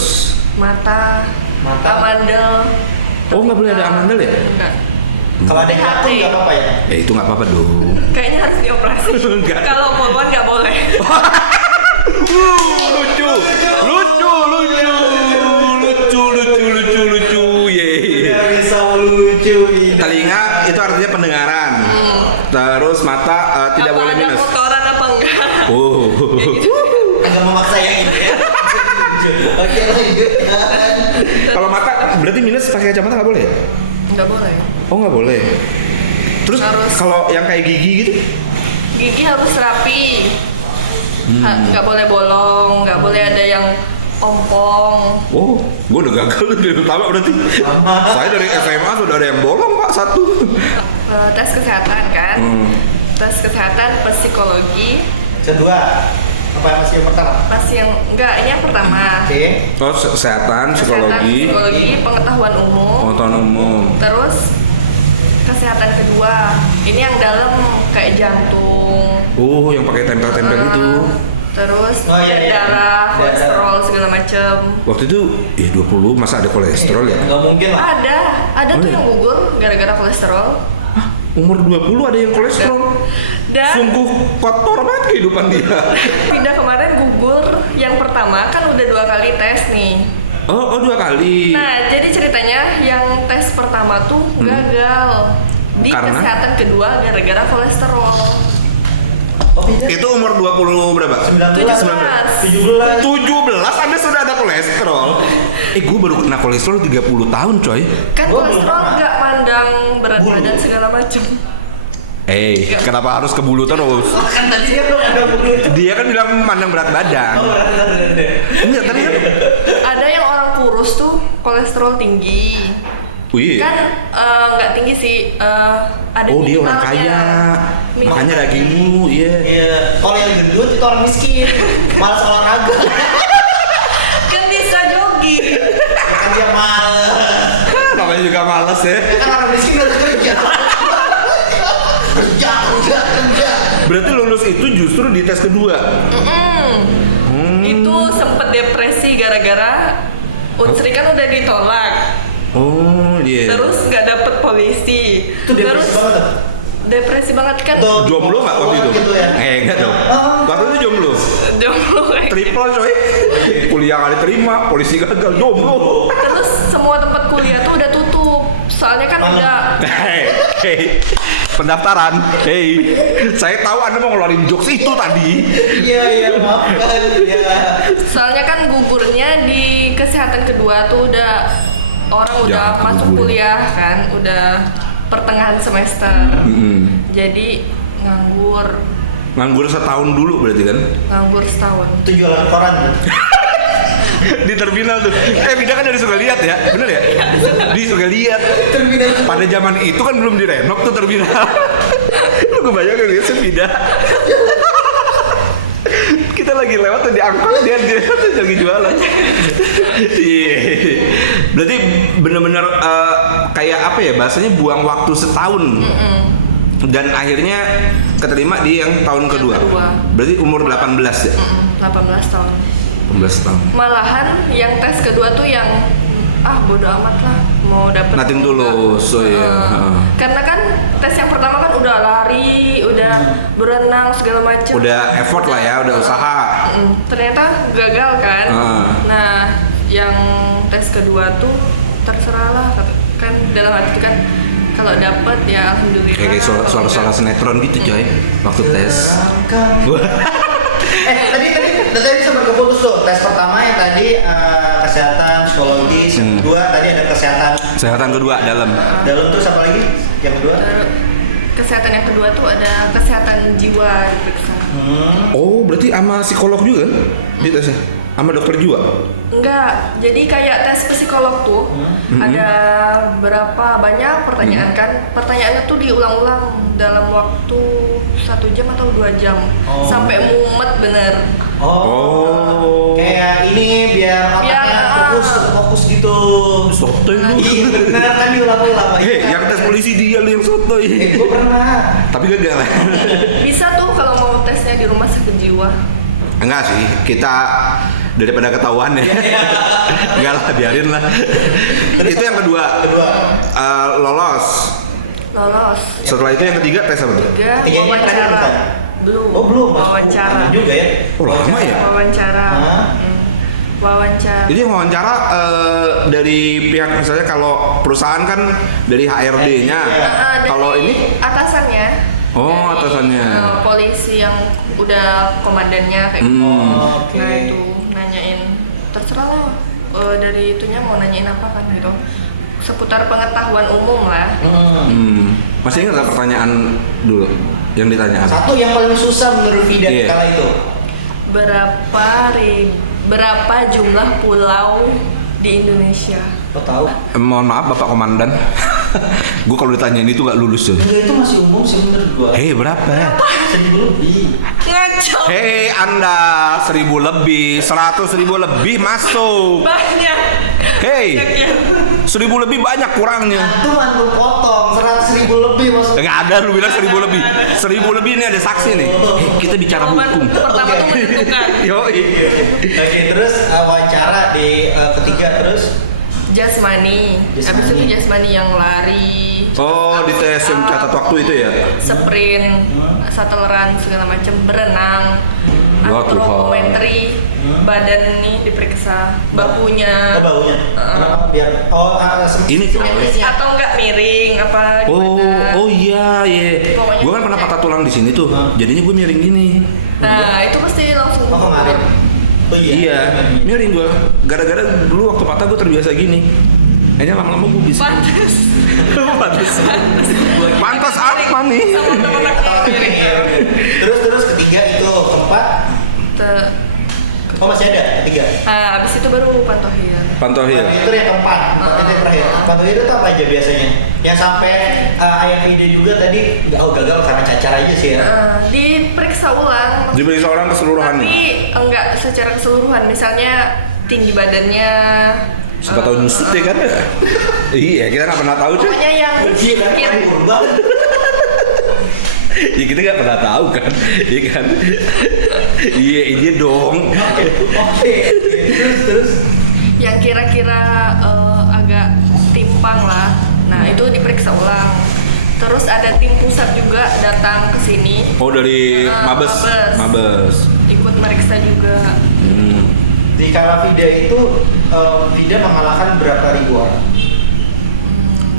Mata. Amandel. Oh, nggak boleh ada amandel ya? Enggak. Kalau ada jatuh nggak apa-apa ya? Ya itu nggak apa-apa dong. Kayaknya harus dioperasi. Enggak. Kalau polwan nggak boleh. Lucu. Tidak bisa lucu. Telinga itu artinya pendengaran. Terus mata tidak boleh minus. Ada kotoran apa enggak? Oh. Agak memaksa yang ini ya. Oke lanjutkan. Kalau mata berarti minus pakai kacamata nggak boleh ya? Nggak boleh. Oh nggak boleh. Terus Harus. kalau yang kayak gigi gitu? Gigi harus rapi. Nggak boleh bolong, nggak boleh ada yang ompong. Oh, gue udah gagal dari pertama berarti. Saya dari SMA sudah ada yang bolong pak satu. Tes kesehatan kan. Tes kesehatan psikologi. Kedua. Apa masih yang pertama? Masih yang enggak, ini yang pertama. Oke. Oh, kesehatan, psikologi, pengetahuan umum. pengetahuan umum. Terus kesehatan kedua, ini yang dalam kayak jantung. Oh, yang pakai tempel-tempel eh, itu. Terus Oh, iya, iya. darah, kolesterol segala macem. Waktu itu 20 masa ada kolesterol ya? Nggak mungkin lah. Ada Oh, tuh iya. yang gugur gara-gara kolesterol. Umur 20 ada yang kolesterol. Dan Sungguh kotor banget kehidupan dia. pindah kemarin gugur yang pertama kan udah 2 kali tes nih. Oh, 2 kali. Nah, jadi ceritanya yang tes pertama tuh gagal. Di Karena? kesehatan kedua gara-gara kolesterol. Oh, iya. Itu umur 20 berapa? 19. 17. 17 Anda sudah ada kolesterol. Gue baru kena kolesterol 30 tahun coy. Kan Gua kolesterol belum nggak mandang berat Bulu. badan segala macam. Kenapa harus ke bulu terus? Kan tadi dia belum ada bulu. Dia kan bilang mandang berat badan. Oh, benar. Enggak, tadi kan. Ada yang orang kurus tuh kolesterol tinggi. Wih. Kan nggak tinggi sih. Ada Oh, dia orang minimalnya. kaya. Makanya dagingmu, iya. Iya. Kalau yang gendut itu orang miskin. Malas olahraga. Kan bisa jogging. Ya kan dia malas. Namanya juga males ya. Ya kan orang miskin harus kerja. kerja. Berarti lulus itu justru di tes kedua. Itu sempet depresi gara-gara Unsri kan udah ditolak. Oh, iya. Terus nggak dapet polisi. Itu depresi banget tuh. Depresi banget kan. Tuh. Jomblo nggak waktu itu? Gitu ya. Enggak dong. Waktu itu jomblo. Jomblo kayak. Triple coy. Kuliah nggak diterima, polisi gagal, jomblo. Terus semua tempat kuliah tuh udah tutup. Soalnya kan Mana? udah Hei, pendaftaran. Hei, saya tahu Anda mau ngeluarin jokes itu tadi. Iya, maafkan. Iya. soalnya kan gugurnya di kesehatan kedua tuh udah orang udah Jangan masuk gugur. kuliah kan, udah pertengahan semester. Jadi nganggur Nganggur setahun dulu berarti kan? nganggur setahun. Itu jualan koran tuh. Di terminal tuh. Vida kan dari suka lihat ya, bener ya? Di suka lihat. Terminal. Pada zaman itu kan belum direnov tuh terminal. Lu kebayang lihat sih Vida. Kita lagi lewat tuh diangkut dia tuh lagi jualan. Iya. Berarti bener-bener kayak apa ya bahasanya buang waktu setahun. Dan akhirnya keterima di yang tahun kedua. kedua. Berarti umur 18 ya? 18 tahun. 18 tahun. Malahan yang tes kedua tuh yang bodo amat lah mau dapet Nothing atau enggak. tulus, oh iya. Heeh. Karena kan tes yang pertama kan udah lari, udah berenang segala macam. Udah effort lah ya, udah usaha. Ternyata gagal kan. Nah, yang tes kedua tuh terserah lah kan dalam hati itu kan kalau dapet ya alhamdulillah. Kayak Kalau suara-suara enggak, sinetron gitu coy waktu tes. Tadi sempat keputus tuh. Tes pertama yang tadi kesehatan psikologi, yang kedua tadi ada kesehatan Kesehatan kedua dalam. dalam, terus apa lagi? Yang kedua? kesehatan yang kedua tuh ada kesehatan jiwa diperiksa. Oh, berarti sama psikolog juga di tesnya? Sama dokter juga? Enggak, jadi kayak tes psikolog tuh ada berapa banyak pertanyaan kan? Pertanyaannya tuh diulang-ulang dalam waktu 1 jam atau 2 jam sampai mumet bener. Oh. Kayak ini biar otaknya fokus gitu. Sotoy lu. Iya benar kan diulang-ulang. Hei, yang tes polisi dia lu yang sotoy. Gue pernah. Tapi gagal. Bisa tuh kalau mau tesnya di rumah sakit jiwa. Enggak sih, kita daripada ketahuan ya. Enggak lah, biarin lah. Itu yang kedua. Lolos. Lolos. Setelah itu yang ketiga tes apa tuh? Tiga, Tiganya terakhir wawancara. bukan? Belum. Oh belum. Wawancara. Lama juga ya. Oh, lama ya? Wawancara. Hah? Wawancara. Jadi yang wawancara dari pihak misalnya kalau perusahaan kan dari HRD-nya. Dari Kalau ini atasannya. Oh, Dari, atasannya. polisi yang udah komandannya kayak gitu. Oh, oke. Nah itu nanyain terserah lah dari itunya mau nanyain apa kan gitu. Seputar pengetahuan umum lah. Masih ingat nggak pertanyaan dulu yang ditanyakan? Satu yang paling susah menurut Vida Iya. kala itu. Berapa jumlah pulau di Indonesia? Lo tahu? Mohon maaf Bapak Komandan. Gue kalau ditanyain itu nggak lulus tuh. Enggak, itu masih umum sih menurut gua. Berapa? 1.000 lebih. Ngaco. Anda 1.000 lebih, 100.000 lebih masuk. Banyak. Hei, Banyak ya. 1.000 lebih banyak kurangnya. Antum potong 100.000 lebih maksudnya. Nggak ada, lu bilang 1.000 lebih. 1.000 lebih ini ada saksi nih. Kita bicara Jawaban hukum. pertama Oke. tuh menentukan. Yoi. Oke, terus wawancara di ketiga terus Jasmani. Habis itu jasmani yang lari. Oh, di tes yang catat waktu itu ya? Sprint, shuttle run segala macam, berenang. Ya Tuhan. Antropometri, badan nih diperiksa, bahunya. baunya. Kenapa biar Ini coy. Atau enggak miring apa gimana. Oh iya. Pokoknya Gue kan pernah patah tulang di sini tuh. Jadinya gue miring gini. Nah, itu pasti langsung Oh, kemarin. Oh Iya, miring gue. Gara-gara dulu waktu patah gue terbiasa gini. Kayaknya lama-lama gue bisa. Pantes. Pantas apa nih? Sama teman aku miring. Terus ketiga itu keempat. Oh masih ada ketiga. Nah, abis itu baru pantohir. Pantohir. Itu yang keempat. Itu yang terakhir. Pantohir itu apa aja biasanya? Yang sampai ayah video juga tadi gagal karena cacar aja sih ya. Diperiksa ulang. Diperiksa orang keseluruhannya. Tapi enggak secara keseluruhan. Misalnya tinggi badannya. Siapa tahu nyusut ya kan? Iya, kita nggak pernah tahu cuy. Pokoknya yang kira Ya kita nggak pernah tahu kan, iya kan? Iya, ini dong. Oke. Terus. yang kira-kira agak timpang lah. Nah, itu diperiksa ulang. Terus ada tim pusat juga datang ke sini. Oh dari Mabes. Mabes. Ikut meriksa juga. Di Kalavida itu Vida mengalahkan berapa ribu orang?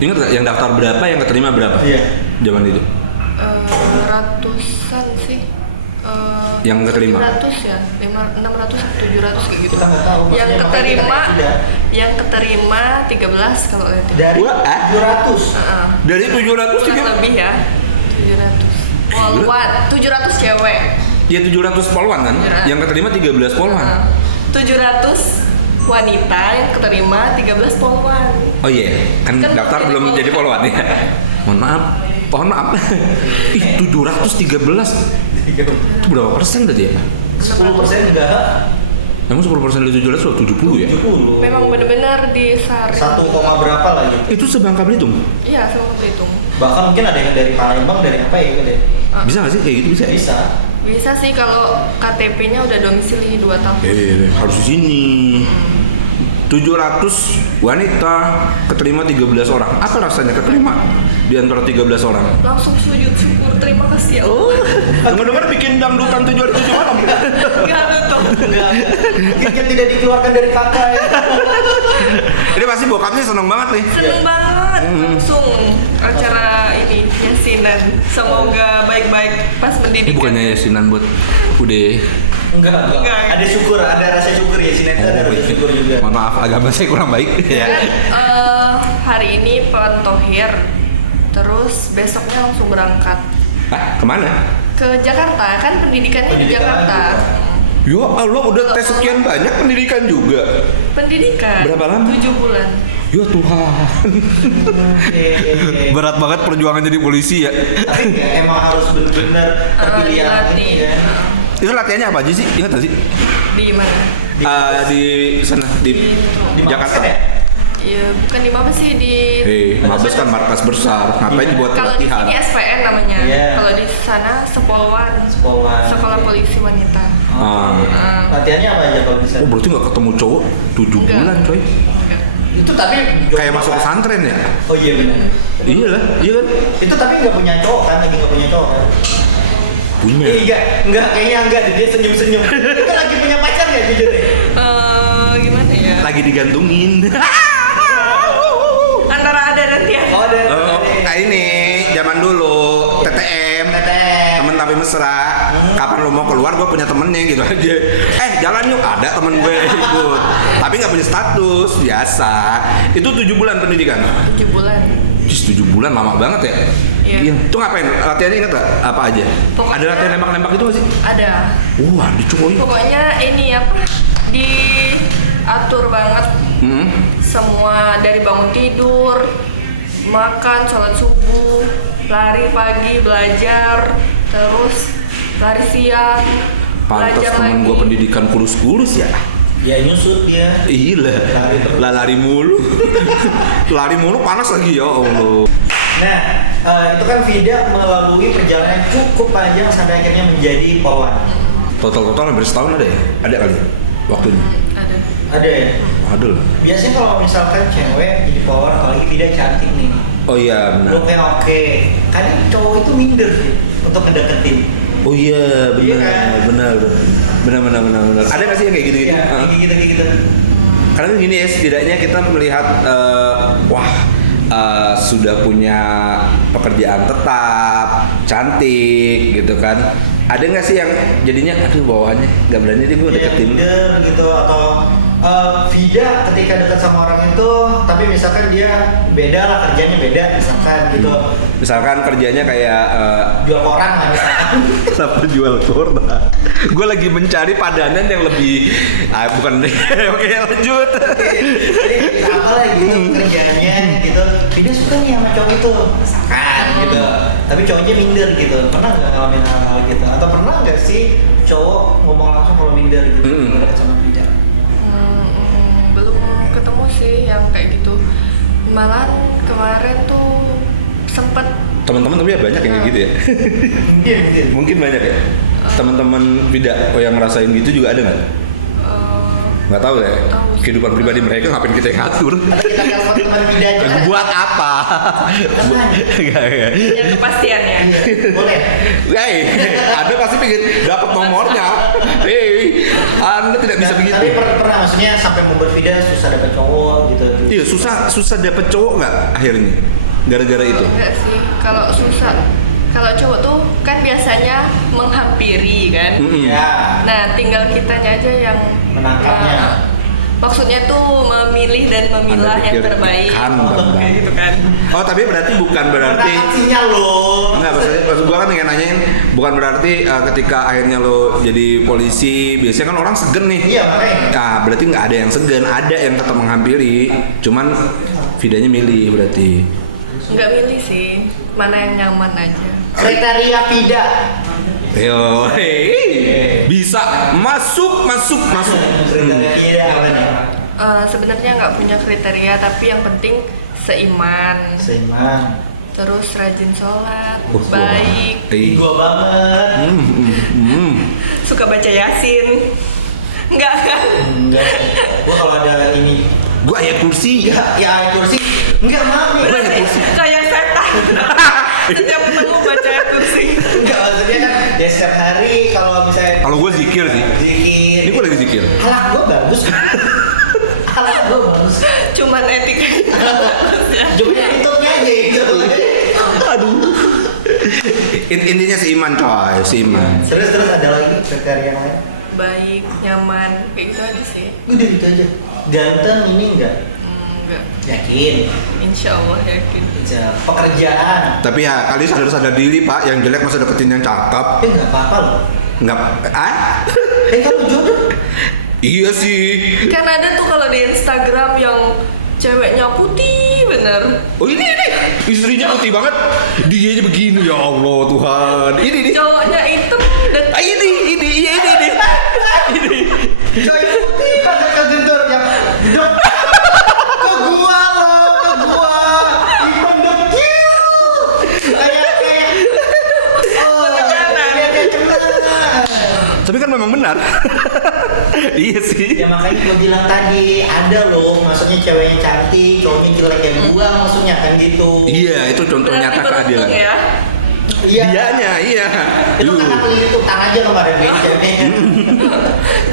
Ingat nggak yang daftar berapa, yang keterima berapa? Iya. Zaman itu. Ratusan sih. Yang keterima? 700 ya, 600, 700 kayak gitu. Kita nggak tahu, Yang maksudnya keterima, makanya kita yang keterima 13 kalau lihat. Dari Wah, 700. Dari 700 Kurang lebih ya, 700. Polwan, 700 cewek. Ya 700 polwan kan? 700. Yang keterima 13 polwan. 700 wanita yang keterima 13 polwan. Oh iya, kan Kan daftar jadi belum polwan. jadi polwan ya. Mohon maaf. Ih, 713. Itu berapa persen tadi ya? 10% enggak. Emang 10% dari 700 atau 70 ya? 70. Memang benar-benar disaring. 1, berapa lagi? Itu sebangka Belitung. Iya, sama Belitung. Bahkan mungkin ada yang dari Palembang, dari apa ya kan ya? Bisa nggak sih kayak gitu bisa? Bisa. Bisa sih kalau KTP-nya udah domisili 2 tahun. Harus di sini. 700 wanita keterima 13 orang. Apa rasanya keterima di antara 13 orang? Langsung sujud syukur, terima kasih ya Allah. Dengar-dengar bikin dangdutan 7 orang. Enggak ada tuh. Enggak. Mungkin tidak dikeluarkan dari kakak ya. Ini pasti bokapnya seneng banget nih. Seneng banget. Langsung acara ini yasinan. Semoga baik-baik pas Ini pendidikan. bukannya yasinan buat udah. Enggak. Enggak. Ada syukur, ada rasa syukur ya. Sinetron ada rasa syukur juga. Mohon maaf, agama saya kurang baik. Kan, hari ini pentohir, terus besoknya langsung berangkat Kemana? ke Jakarta. Kan pendidikannya di Pendidikan Jakarta. Ya Allah, udah tes sekian banyak pendidikan juga. Pendidikan. Berapa lama? 7 bulan. Ya Tuhan. Berat banget perjuangan jadi polisi ya. Tapi enggak, emang harus benar-benar terpilih yang ini kan. Itu latihannya apa aja sih? Ingat gak sih? Di mana? Di sana di Jakarta. Mabes ya? Ya, bukan di Mabes sih, di Mabes kan markas besar. Ngapain dibuat kalau di latihan? sini SPN namanya. Iya. Kalau di sana Sepolwan. Sekolah. Sekolah Polisi Wanita. Latihannya apa aja kalau bisa? Oh berarti nggak ketemu cowok 7 Enggak. bulan coy. Enggak. Itu tapi Kayak masuk pesantren ya? Oh iya benar. Iya lah, iya kan? Itu tapi nggak punya cowok kan? Lagi nggak punya cowok kan? Punya. Enggak, kayaknya enggak deh, dia senyum-senyum. Itu lagi punya pacar nggak jujur deh? Gimana ya? Lagi digantungin. Antara ada dan tiada. Oh, ada. Kayak ini zaman dulu TTM. Temen tapi mesra. Kapan lo mau keluar gue punya temennya gitu aja. Jalan yuk, ada temen gue ikut. Tapi nggak punya status biasa. Itu 7 bulan pendidikan. 7 bulan. Jis 7 bulan lama banget ya. Iya. Itu ngapain? Latihannya inget gak? Apa aja? Pokoknya- Ada latihan nembak-nembak itu gak sih? Ada. Wah, dicoy. Pokoknya ini apa? Diatur banget Hmm. semua dari bangun tidur, makan, sholat subuh, lari pagi, belajar, terus lari siang, Pantas belajar temen lagi. gue pendidikan kurus-kurus ya. Ya nyusut dia. Iya, lari mulu. Lari mulu panas lagi ya Allah. Nah, itu kan Vida melalui perjalanan cukup panjang sampai akhirnya menjadi polwan. Total hampir setahun ada ya? Ada kali ya? Waktunya? Ada. Ada ya? Ada lah. Biasanya kalau misalkan cewek jadi polwan, apalagi Vida cantik nih, Oh iya benar. looknya oke, kadang cowok itu minder sih untuk ngedeketin. Oh iya Iya benar, kan? benar. Ada nggak sih yang kayak gitu? Iya, kayak gitu. Karena kan gini ya, setidaknya kita melihat sudah punya pekerjaan tetap, cantik gitu kan. Ada nggak sih yang jadinya aduh bawaannya nggak berani deh gue Iya, deketin. minder gitu, atau Vida ketika dekat sama orang itu, tapi misalkan dia beda lah, kerjanya beda misalkan gitu. Misalkan kerjanya kayak Jual koran lah misalkan. Kenapa jual koran? Gue lagi mencari padanan yang lebih bukan deh. Oke lanjut. Jadi apa lah gitu kerjanya gitu. Vida suka nih sama cowok itu misalkan gitu. Tapi cowoknya minder gitu. Pernah nggak ngalamin hal-hal gitu? Atau pernah nggak sih cowok ngomong langsung kalau minder gitu kalau dekat sama Vida? Belum ketemu sih yang kayak gitu. Malah kemarin tuh sempet Teman-teman tapi ya banyak yang kayak gitu ya. Mungkin. Mungkin banyak ya. Teman-teman Vida yang ngerasain gitu juga ada nggak? Nggak tahu ya. Tahu. Kehidupan pribadi mereka ngapain kita yang ngatur? Atau kita telepon teman Vida aja. Buat apa? Nggak. yang kepastiannya. Boleh. Hei, Anda pasti pengen dapat nomornya. Hei, Anda tidak bisa begitu. Tapi pernah maksudnya sampai membuat Vida susah dapet cowok gitu. Iya, susah dapet cowok nggak akhirnya? Gara-gara itu. Enggak sih, kalau susah. Kalau cowok tuh kan biasanya menghampiri kan. Ya. Nah, tinggal kitanya aja yang Menangkapnya. Maksudnya tuh memilih dan memilah Anda yang pikir terbaik. ikan, Bang. Kayak gitu kan. Oh, tapi berarti bukan berarti Menangkapnya loh. enggak, maksud gua kan ingin nanyain bukan berarti ketika akhirnya lo jadi polisi, biasanya kan orang segen nih. Iya makanya. Nah, berarti nggak ada yang segan, ada yang tetap menghampiri. Cuman Vidanya milih berarti. Enggak milih sih, mana yang nyaman aja. Kriteria Vida. Yo, hei, bisa masuk. Kriteria Vida apa nih? Sebenarnya nggak punya kriteria, tapi yang penting seiman, Seiman. terus rajin sholat, Wah, baik, Hei. Gua banget. suka baca yasin. Enggak kan? Enggak. Gua kalau ada ini. Gua ayat kursi. Ya kursi. Enggak mau nih. Gua ayat kursi. Kayak setan. Setiap ketemu baca ayat kursi. Enggak, maksudnya kan ya setiap hari kalau misalnya Kalau gua zikir sih. zikir. Ini gua lagi zikir. Halak gua bagus. Halak gua bagus. Cuman etika. Cuma hitungnya aja gitu. Aduh. Intinya seiman coy, seiman. Terus ada lagi kriteria yang lain? Baik, nyaman, kayak gitu aja sih. Udah gitu aja. Ganteng ini enggak? Enggak. Yakin. Insya Allah yakin. Pekerjaan. Tapi ya kali sadar diri Pak, yang jelek masa deketin yang cakep. Enggak apa-apa loh. Nggak, Kamu jodoh. Iya sih. Kan ada tuh kalau di Instagram yang ceweknya putih bener. Oh ini istrinya putih banget, dianya begini ya Allah Tuhan. Ini Cowoknya hitam dan ini. Coy putih banget kan jentur yang dok. Ke gua Ipan dekil. Kayak oh kayak kena. Tapi kan memang benar. Iya sih. Ya makanya gua bilang tadi ada loh, maksudnya ceweknya cantik, cowoknya jelek kayak gua, maksudnya kan gitu. Iya, itu contoh berarti nyata beruntung keadilan. ya. Iya. Dianya, iya. Itu karena keliling utang aja kemarin ceweknya.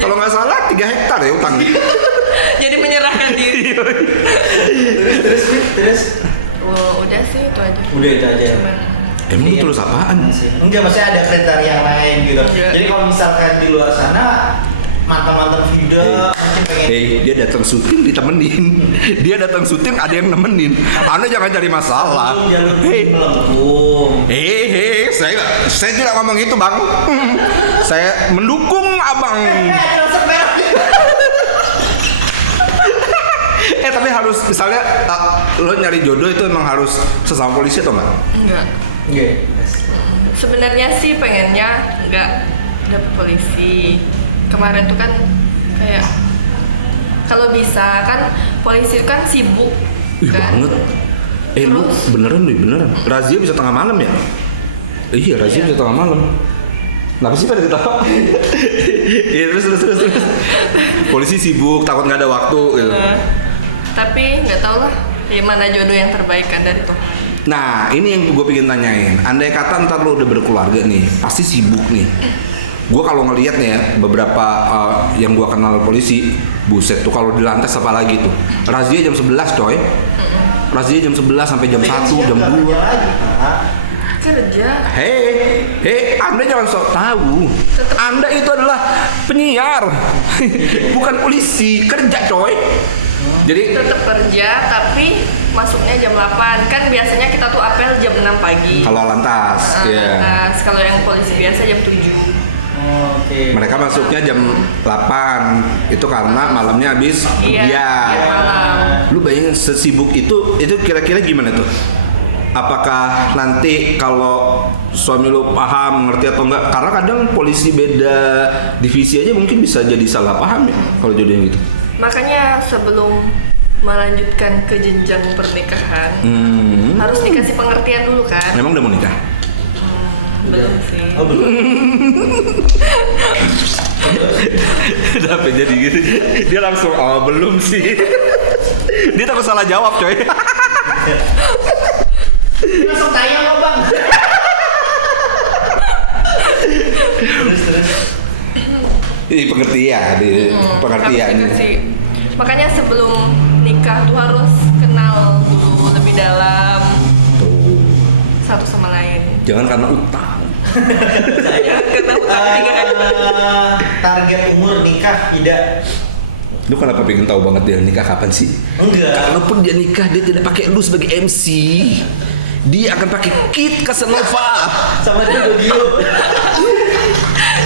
Kalau nggak salah 3 hektar ya utang. Jadi menyerahkan diri. Terus. Oh, udah sih itu aja. Udah itu aja. Cuman Emang Iya. tulus apaan? Enggak, maksudnya ada kriteria yang lain gitu. Enggak. Jadi kalau misalkan di luar sana mantan-mantan Vida mungkin pengen Dia datang syuting ditemenin. Dia datang syuting ada yang nemenin. Anda jangan cari masalah. jalur Hei, melengkung. saya tidak ngomong itu bang. Saya mendukung abang. Tapi harus misalnya lo nyari jodoh itu emang harus sesama polisi atau enggak? Enggak. Iya. Sebenarnya sih pengennya nggak dapet polisi. Kemarin tuh kan kayak kalau bisa kan polisi kan sibuk. Ih kan? banget. Lu beneran. Razia bisa tengah malam ya? Iya, razia bisa tengah malam. Kenapa sih pada ketawa? Iya terus. Polisi sibuk, takut nggak ada waktu gitu. Tapi nggak tahu lah ya mana jodoh yang terbaik kan dari Tuhan. Nah, ini yang gue pengen tanyain. Andai kata ntar lo udah berkeluarga nih, pasti sibuk nih. Gue kalau ngelihat nih ya, beberapa yang gue kenal polisi, buset tuh kalau di lantas apalagi tuh. Razia jam 11 coy. Razia jam 11 sampai jam 1, jam 2. Kerja. Hei, Anda jangan sok tahu. Anda itu adalah penyiar, bukan polisi, kerja coy. Jadi Tetap kerja tapi masuknya jam 8. Kan biasanya kita tuh apel jam 6 pagi. kalau lantas, ya. Lantas, kalau yang polisi biasa jam 7. Oke. Mereka masuknya jam 8 itu karena malamnya habis Iya, kuliah. malam. Lu bayangin sesibuk itu kira-kira gimana tuh? Apakah nanti kalau suami lu paham, ngerti atau enggak? Karena kadang polisi beda divisi aja mungkin bisa jadi salah paham ya kalau jodohnya gitu. Makanya sebelum melanjutkan ke jenjang pernikahan harus dikasih pengertian dulu kan. Memang udah mau nikah? Belum sih. Oh, belum. Kenapa jadi gitu? Dia langsung, oh belum sih. Dia takut salah jawab coy. Langsung tanya lo bang. Terus. Ini pengertian, pengertian. Harus dikasih. Makanya sebelum nikah tuh harus kenal dulu lebih dalam satu sama lain. Jangan karena utang. Karena Target umur nikah tidak. Lu kenapa pengen tahu banget dia nikah kapan sih? Enggak. Kalaupun dia nikah, dia tidak pakai lu sebagai MC. Dia akan pakai Kit Casanova. Sama dia Dodio.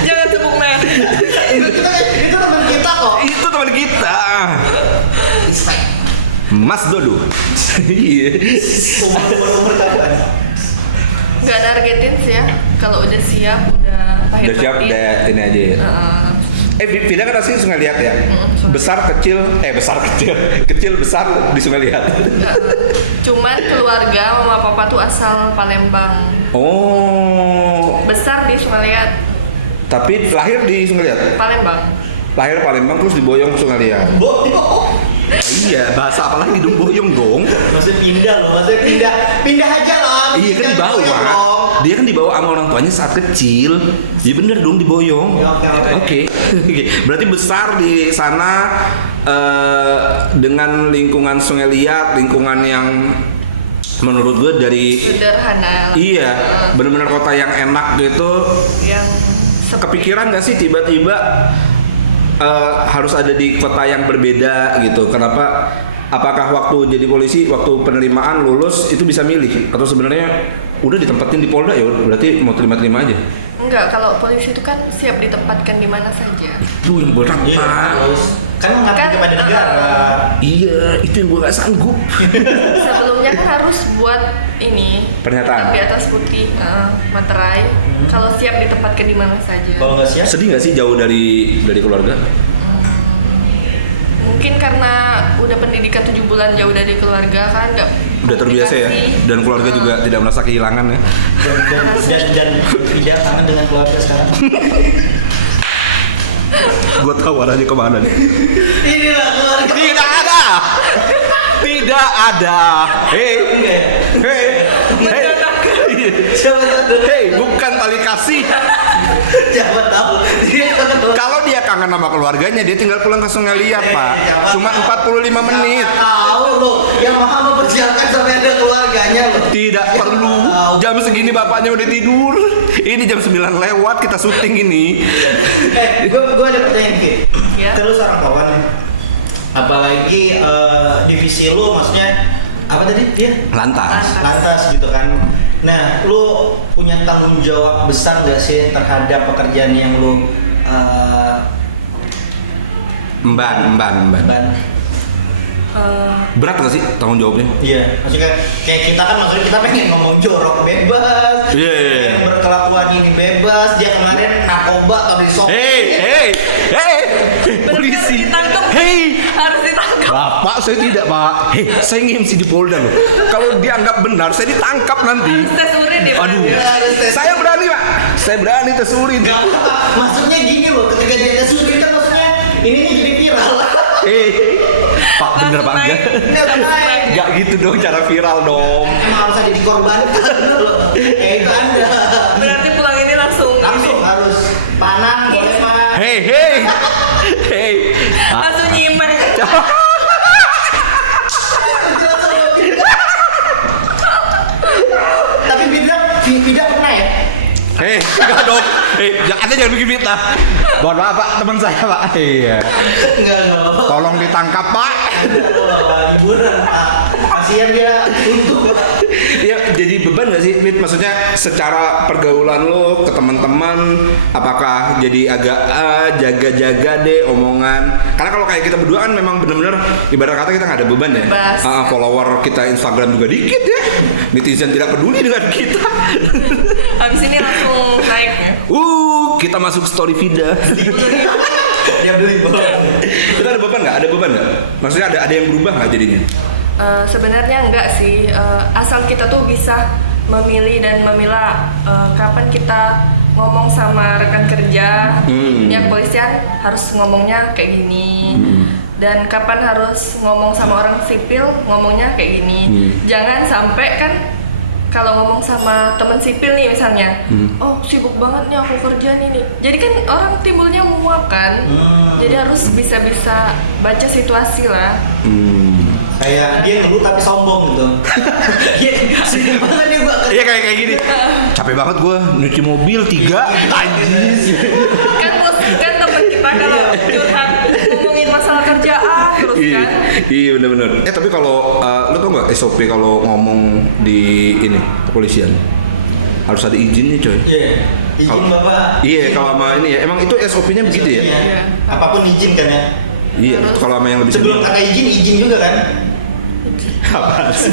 Jangan sebut merek. Itu teman kita kok. Itu teman kita. Mas Dodo. Iya. Umur kapan? Nggak targetin sih ya. Kalau udah siap, udah pahit. Udah siap, udah ini aja ya. Vida kan asli Sungai Liat ya? Besar kecil, kecil besar di Sungai Liat. Cuman keluarga mama papa tuh asal Palembang. Oh, Besar di Sungai Liat. tapi lahir di Sungai Liat? Palembang. Lahir Palembang terus diboyong ke Sungai Liat. Boyong. Iya, bahasa apa lagi dong boyong dong? Maksudnya pindah aja loh. Iya kan dibawa. Dia kan dibawa sama orang tuanya saat kecil. Ya bener dong diboyong. Ya, Oke. Berarti besar di sana dengan lingkungan Sungai Liat, lingkungan yang menurut gue dari Sederhana. iya, benar-benar kota yang enak gitu. Yang Kepikiran gak sih tiba-tiba harus ada di kota yang berbeda gitu? Kenapa? Apakah waktu jadi polisi, waktu penerimaan lulus itu bisa milih? Atau sebenarnya udah ditempatin di Polda ya berarti mau terima-terima aja? enggak, kalau polisi itu kan siap ditempatkan di mana saja. Itu yang berat Iya, Pak. terus kan mengabdi kepada negara. Iya, itu yang gue gak sanggup. Sebelumnya kan harus buat ini Pernyataan. di atas putih, materai. Kalau siap ditempatkan di mana saja. Kalau nggak siap, Sedih gak sih jauh dari keluarga? Mungkin karena udah pendidikan 7 bulan jauh dari keluarga kan nggak Udah terbiasa ya? komunikasi. Dan keluarga juga tidak merasa kehilangan ya? dan tidak kangen dengan keluarga sekarang. Gue tahu arahnya kemana nih. Inilah keluarga. Tidak ada! Tidak ada! Hei! Hei! Hei! Bukan tali kasih! Siapa tahu dia kangen keluarga. Kalau dia kangen sama keluarganya, dia tinggal pulang ke Sungai Liat, Pak. Cuma 45 menit. Tahu lo, yang maha mempersiapkan sampai ada keluarganya lo. Tidak perlu. Jam segini bapaknya udah tidur. Ini jam 9 lewat kita syuting ini. Gue ada pertanyaan Ki. Ya. Terus seorang kawan nih. Apalagi divisi lu maksudnya apa tadi dia? Lantas. Lantas gitu kan. Nah, lu punya tanggung jawab besar gak sih terhadap pekerjaan yang lu Emban. ban? Berat gak sih tanggung jawabnya? Iya, maksudnya kayak kita kan maksudnya kita pengen ngomong jorok bebas, Iya. pengen berkelakuan ini bebas. Dia kemarin narkoba atau di soft. Hei, polisi. Ditangkap. Hei, Harus ditangkap. Bapak saya tidak Pak. Hei, saya nge-MC di Polda loh. Kalau dianggap benar, saya ditangkap nanti. Tes urin dia. Aduh, Harus tes. saya berani Pak. Saya berani tes urin. Gak apa-apa. Maksudnya gini loh, ketika dia tes urin kan maksudnya ini nih jadi viral. Hei, Pak bener Pak enggak? Enggak baik. Enggak gitu dong cara viral dong. Emang harus ada dikorbankan loh. Itu Anda. Berarti pulang ini langsung Harus panah, boleh Pak. Hei. langsung nyimak. Tapi Bida pernah ya? Enggak dong. Anda jangan bikin fitnah. Mohon maaf Pak, teman saya Pak. Iya. Enggak. Tolong ditangkap Pak. Liburan Pak. Kasihan dia untuk. Ya jadi beban gak sih, Fit? Maksudnya secara pergaulan lo ke teman-teman, apakah jadi agak jaga-jaga deh omongan? Karena kalau kayak kita berdua kan memang bener-bener ibarat kata kita nggak ada beban ya. Bebas. Follower kita Instagram juga dikit ya. Netizen tidak peduli dengan kita. Habis ini langsung naik ya. Kita masuk story Vida. Dia beli bola. Kita ada beban nggak? Ada beban nggak? Maksudnya ada yang berubah nggak jadinya? Sebenarnya enggak sih, asal kita tuh bisa memilih dan memilah kapan kita ngomong sama rekan kerja, dunia kepolisian harus ngomongnya kayak gini, dan kapan harus ngomong sama orang sipil ngomongnya kayak gini. Jangan sampai kan kalau ngomong sama teman sipil nih misalnya, oh sibuk banget nih aku kerja nih. Jadi kan orang timbulnya muak kan, jadi harus bisa-bisa baca situasi lah. Kayak dia ngeluh tapi sombong gitu. Sibuk banget nih gua. Iya kayak gini. Capek banget gue nyuci mobil 3 anjir. kan teman kita kalau curhat ngomongin masalah kerjaan terus kan. Iya benar-benar. Tapi kalau lu tau nggak SOP kalau ngomong di ini kepolisian harus ada izinnya coy. Iya. Izin Bapak. Iya kalau sama ini ya emang itu SOP-nya begitu ya. Iya. Apapun izin kan ya. Iya kalau sama yang lebih Sebelum kata izin juga kan. Apa sih?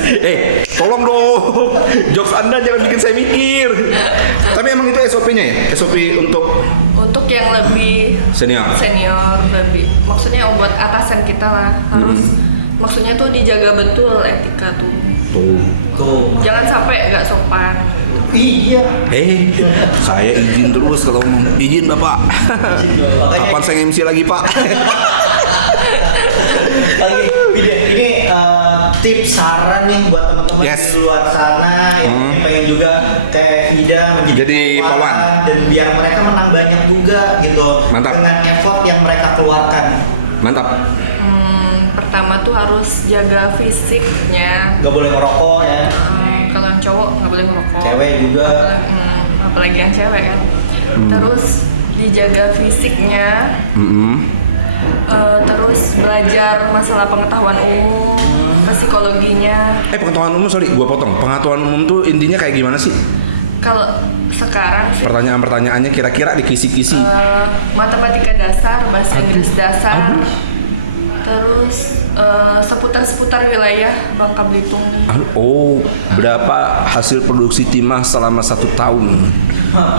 Tolong dong. Jokes Anda jangan bikin saya mikir. Tapi emang itu SOP-nya ya? SOP untuk yang lebih senior lebih maksudnya buat atasan kita lah harus maksudnya tuh dijaga betul etika tuh. Tuh. Jangan sampai nggak sopan. Iya. Saya izin terus kalau ngomong. Izin Bapak. Kapan saya MC lagi Pak? Ini tips saran nih buat teman-teman Yes. di luar sana yang pengen juga kayak Vida Jadi polwan dan biar mereka menang banyak juga gitu. Mantap. Dengan effort yang mereka keluarkan. Mantap. Pertama tuh harus jaga fisiknya. Gak boleh ngerokok ya. Kalau yang cowok nggak boleh merokok. Cewek juga. Apalagi yang cewek kan. Terus dijaga fisiknya. Terus belajar masalah pengetahuan umum, psikologinya. Pengetahuan umum, sorry, gua potong. Pengetahuan umum tuh intinya kayak gimana sih? Kalau sekarang sih Pertanyaan-pertanyaannya kira-kira dikisi-kisi. matematika dasar, bahasa Inggris dasar, terus seputar-seputar wilayah Bangka Belitung nih. Berapa hasil produksi timah selama 1 tahun?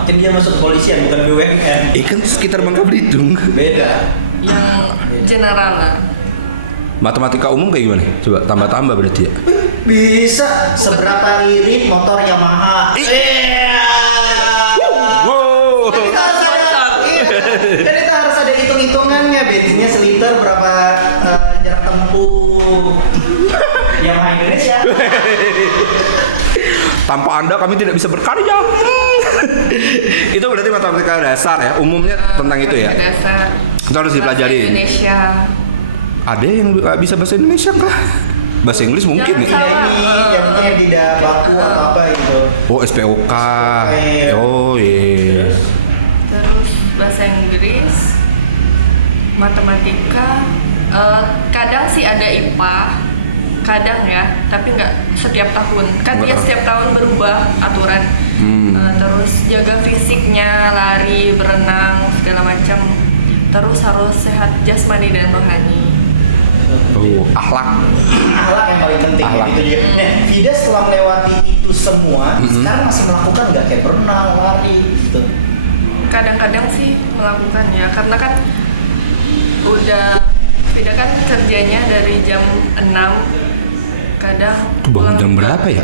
Kan dia masuk kepolisian bukan BUMN. Kan sekitar Bangka Belitung. Beda. Yang general lah. Matematika umum kayak gimana? Coba tambah-tambah berarti ya. Bisa seberapa irit motor Yamaha. Wow. Kan itu harus ada hitung-hitungannya, bensinnya seliter berapa jarak tempuh. Yamaha Indonesia. Tanpa Anda kami tidak bisa berkarya. Itu berarti matematika dasar ya, umumnya tentang itu ya. Dasar. Itu harus dipelajari. Indonesia. Ada yang nggak bisa bahasa Indonesia kah? Bahasa Inggris mungkin Jangan nih. salah. Yang tidak baku atau apa gitu. SPOK. Iya. Terus bahasa Inggris, matematika, kadang sih ada IPA, kadang ya, tapi nggak setiap tahun. Kan dia setiap tahun berubah aturan. Terus jaga fisiknya, lari, berenang, segala macam. Terus harus sehat jasmani dan rohani. Akhlak. Akhlak yang paling penting Akhlak. gitu dia. Nah, Vida setelah melewati itu semua, sekarang masih melakukan nggak kayak berenang, lari gitu? Kadang-kadang sih melakukan ya, karena kan udah beda kan kerjanya dari jam 6, kadang Tuh bangun jam berapa ya?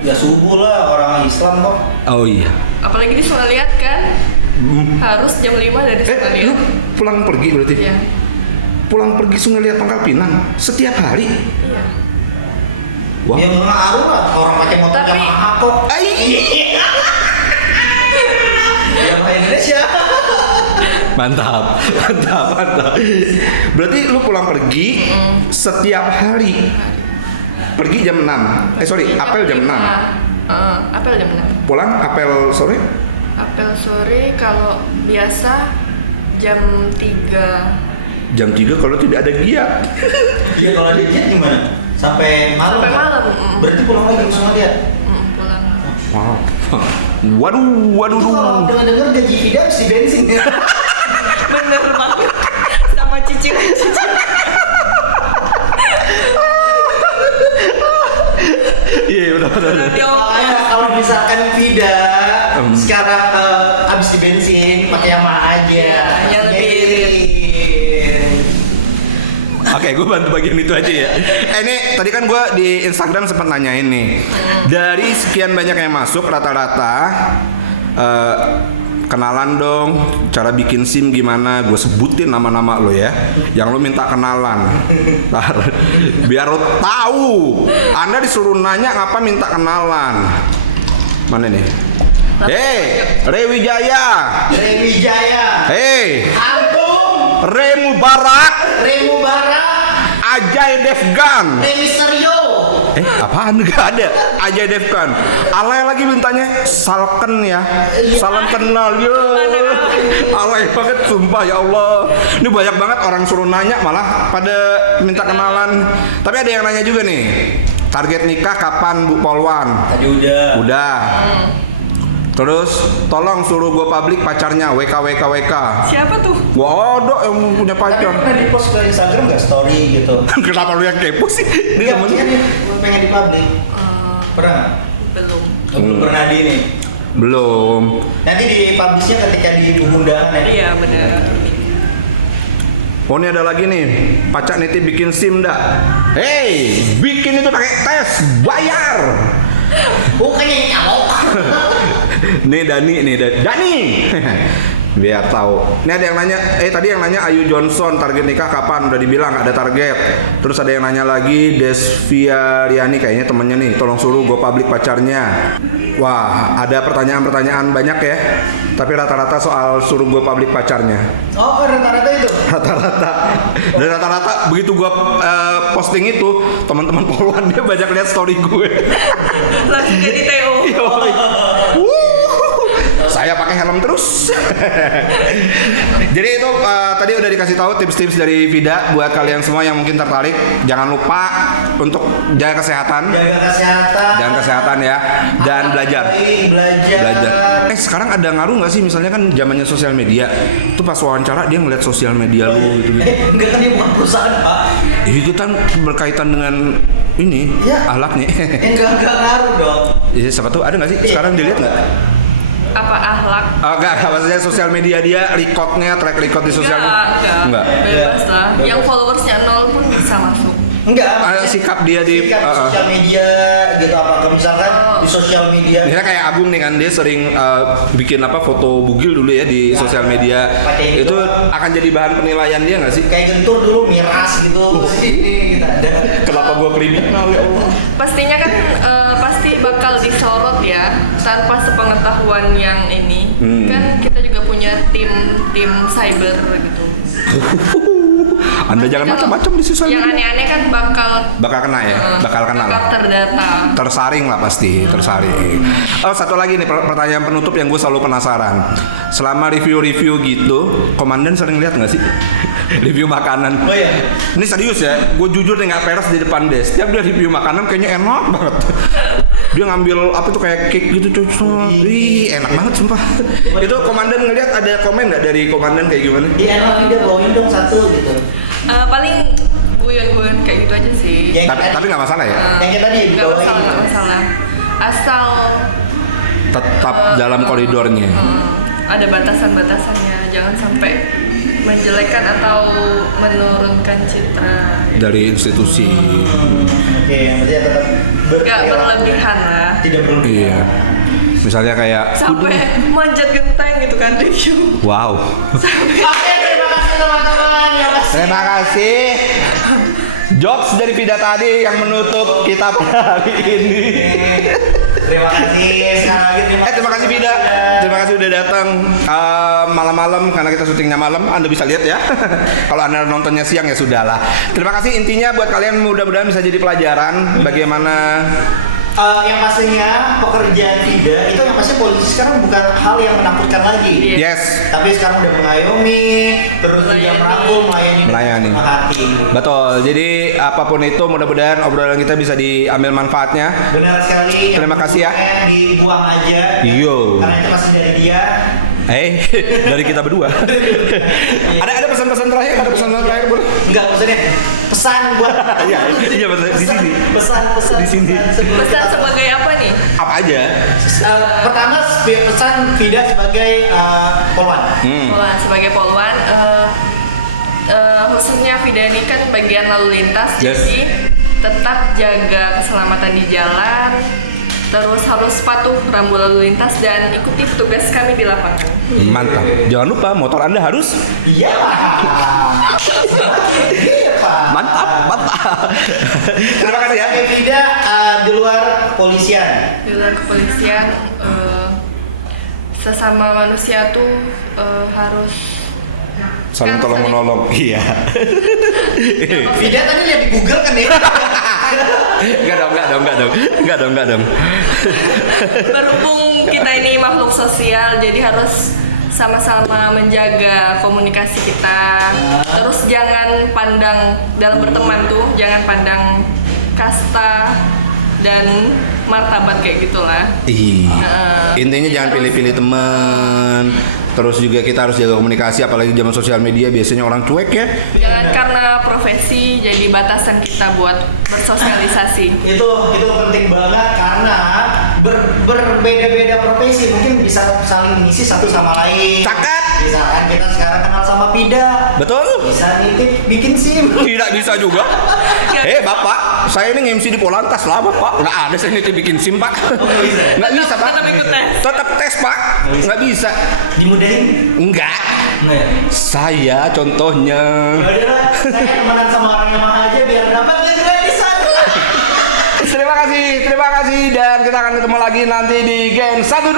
Ya subuh lah, orang Islam kok. Oh iya. apalagi di Sungai Liat kan harus jam 5 dari Sungai Lu Liat. pulang pergi berarti? Iya. Pulang pergi Sungai Liat Pangkal Pinang setiap hari? Iya. Wah. Ya nggak ngaruh lah, orang pakai motor Tapi- Yamaha kok. Yamaha Indonesia. Mantap. Berarti lu pulang pergi setiap hari. Pergi jam 6. Apel jam 6. Apel jam 6. Pulang apel sore? Apel sore kalau biasa jam 3. Jam 3 kalau tidak ada giat. Dia kalau ada jet gimana? Sampai malam. Sampai kan? malam. Berarti pulang lagi ke Sungai Liat. Pulang. Wow. Waduh. Itu kalau dengar gaji Vida harus di bensin ya. Bener banget. Sama cicil. Iya, benar. Makanya kalau misalkan Vida sekarang habis di bensin pakai Yamaha aja. Iya, yang lebih irit. Oke, gue bantu bagian itu aja ya. Ini tadi kan gue di Instagram sempat nanyain nih. Dari sekian banyak yang masuk rata-rata kenalan dong, cara bikin SIM gimana? Gue sebutin nama-nama lo ya, yang lo minta kenalan. Biar lo tahu. Anda disuruh nanya ngapa minta kenalan. Mana nih? Hei, Rewijaya. Hei, Antum, Remu Barak. Remu Bara, Ajay Devgan. Misterio. Apaan? Gak ada. Ajay Devgan. Alay lagi mintanya Salken ya. Salam kenal ya. Alay banget sumpah ya Allah. Ini banyak banget orang suruh nanya malah pada minta kenalan. Tapi ada yang nanya juga nih. Target nikah kapan Bu Polwan? Tadi udah. Udah. Terus tolong suruh gue publik pacarnya WK. Siapa tuh? Gua ada yang punya Tapi pacar. pernah di post ke Instagram nggak story gitu? Kenapa lu yang kepo sih? Dia Iya, temen. maksudnya dia pengen di publik. Pernah nggak? Belum. Belum pernah di ini. Belum. Nanti di publishnya ketika di undangan ya. Iya bener. Oh ini ada lagi nih, Pacak nitip bikin SIM dak. Hey, bikin itu pakai tes, bayar. Bukannya nyalok. Nih Dani. Biar tahu. Ini ada yang nanya, tadi yang nanya Ayu Johnson target nikah kapan? Udah dibilang ada target. Terus ada yang nanya lagi Desvia Riani kayaknya temennya nih, tolong suruh gue publik pacarnya. Wah, ada pertanyaan-pertanyaan banyak ya. Tapi rata-rata soal suruh gue publik pacarnya. Oh, rata-rata itu. Rata-rata. Dan rata-rata begitu gue posting itu, teman-teman Polwan dia banyak lihat story gue. Langsung jadi TO. Yoi. Saya pakai helm terus. Jadi itu tadi udah dikasih tahu tips-tips dari Vida buat kalian semua yang mungkin tertarik. Jangan lupa untuk jaga kesehatan. Jaga kesehatan ya dan belajar. Sekarang ada ngaruh nggak sih misalnya kan zamannya sosial media. Tuh pas wawancara dia ngeliat sosial media lu gitu. Enggak kan dia bukan perusahaan, Pak. Itu kan berkaitan dengan ini Ya. ahlaknya. Enggak ngaruh dong. Ya, siapa tuh ada nggak sih sekarang dilihat nggak? Apa ahlak? Oh, enggak, maksudnya sosial media dia recordnya, track record di sosial media. Enggak. Bebas lah. Yang followersnya 0 pun bisa masuk. Enggak. Sikap dia di sikap di sosial media gitu apa misalkan di sosial media. Misalnya kayak Agung nih kan dia sering bikin foto bugil dulu ya di Ya, sosial media. pakai Itu itu. akan jadi bahan penilaian dia nggak sih? Kayak gentur dulu miras gitu. Ini kita ada. Kenapa gua kriminal ya Allah? Pastinya kan pasti bakal disorot ya tanpa sepengetahuan yang ini. Kan kita juga punya tim cyber gitu. Anda jangan Kalau macam-macam di sosial yang media. aneh-aneh kan bakal Kena ya, bakal kena lah. terdata. Tersaring lah pasti, tersaring. Oh satu lagi nih pertanyaan penutup yang gue selalu penasaran. Selama review-review gitu, komandan sering lihat nggak sih review makanan? Oh iya. Ini serius ya, gue jujur nih nggak peres di depan des. Setiap dia review makanan kayaknya enak banget. Dia ngambil apa tuh kayak cake gitu cocok. Wih enak banget sumpah. Itu komandan ngelihat ada komen nggak dari komandan kayak gimana? Iya, enak dia bawain dong satu gitu. Paling gue gangguan kayak gitu aja sih. Yang Tapi nggak masalah ya. Yang kayak tadi ya, Nggak dibawain masalah, gitu. nggak masalah. Asal Tetap dalam koridornya. ada batasan-batasannya, jangan sampai menjelekkan atau menurunkan citra. Dari institusi. Oke, berarti ya tetap Nggak berlebihan lah. Tidak berlebihan. Iya. Misalnya kayak Sampai manjat genteng gitu kan review. wow. Oke, terima kasih teman-teman yang pasti. Terima kasih. Jokes dari Vida tadi yang menutup kita pada hari ini. Terima kasih sekali lagi. Terima kasih Vida. Terima kasih udah datang malam-malam karena kita syutingnya malam. Anda bisa lihat ya. Kalau Anda nontonnya siang ya sudahlah. Terima kasih, intinya buat kalian mudah-mudahan bisa jadi pelajaran bagaimana Yang pastinya pekerjaan Vida itu yang pasti polisi sekarang bukan hal yang menakutkan lagi. yes. Tapi sekarang udah mengayomi, terus juga Melayani. merangkul, melayani. Melayani. dengan hati. Betul. Jadi apapun itu mudah-mudahan obrolan kita bisa diambil manfaatnya. Benar sekali. Terima kasih ya. Dibuang aja. Yo. Karena itu pasti dari dia. Dari kita berdua. ada pesan-pesan terakhir, boleh? Enggak, maksudnya pesan buat. Iya betul di sini. Pesan Di sini. sebelum Pesan kita- sebagai apa nih? Apa aja? Pertama pesan Vida sebagai polwan. Polwan, sebagai polwan, khususnya Vida ini kan bagian lalu lintas, Yes. jadi tetap jaga keselamatan di jalan, terus harus patuh rambu lalu lintas dan ikuti petugas kami di lapangan. Mantap. Jangan lupa motor Anda harus Iya Pak. Iya Pak. mantap. Terima kasih ya. Oke, Vida di luar kepolisian. Di luar kepolisian, sesama manusia tuh harus Saling tolong menolong. Iya. Vida tadi lihat di Google kan ya? Enggak dong. berhubung kita ini makhluk sosial, jadi harus sama-sama menjaga komunikasi kita. Terus jangan pandang dalam berteman tuh, jangan pandang kasta dan martabat kayak gitulah. Intinya jangan pilih-pilih teman. Terus juga kita harus jaga komunikasi, apalagi zaman sosial media biasanya orang cuek ya. Jangan karena profesi jadi batasan kita buat bersosialisasi. Itu penting banget karena berbeda-beda profesi mungkin bisa saling mengisi satu sama lain. Cakep. Misalkan kita sekarang kenal sama Vida, Betul? bisa nitip bikin SIM. Tidak bisa juga. Bapak, saya ini MC di Polantas lah Bapak. Nggak ada saya nitip bikin SIM Pak. Nggak bisa Pak. Tetap ikut tes. Tetap tes Pak. Nggak bisa. Dimudahin? Enggak. Nggak ya? Saya contohnya. Yaudah lah, saya temenan sama orang yang mahal aja biar dapat yang gratisan. Terima kasih dan kita akan ketemu lagi nanti di Gen 125.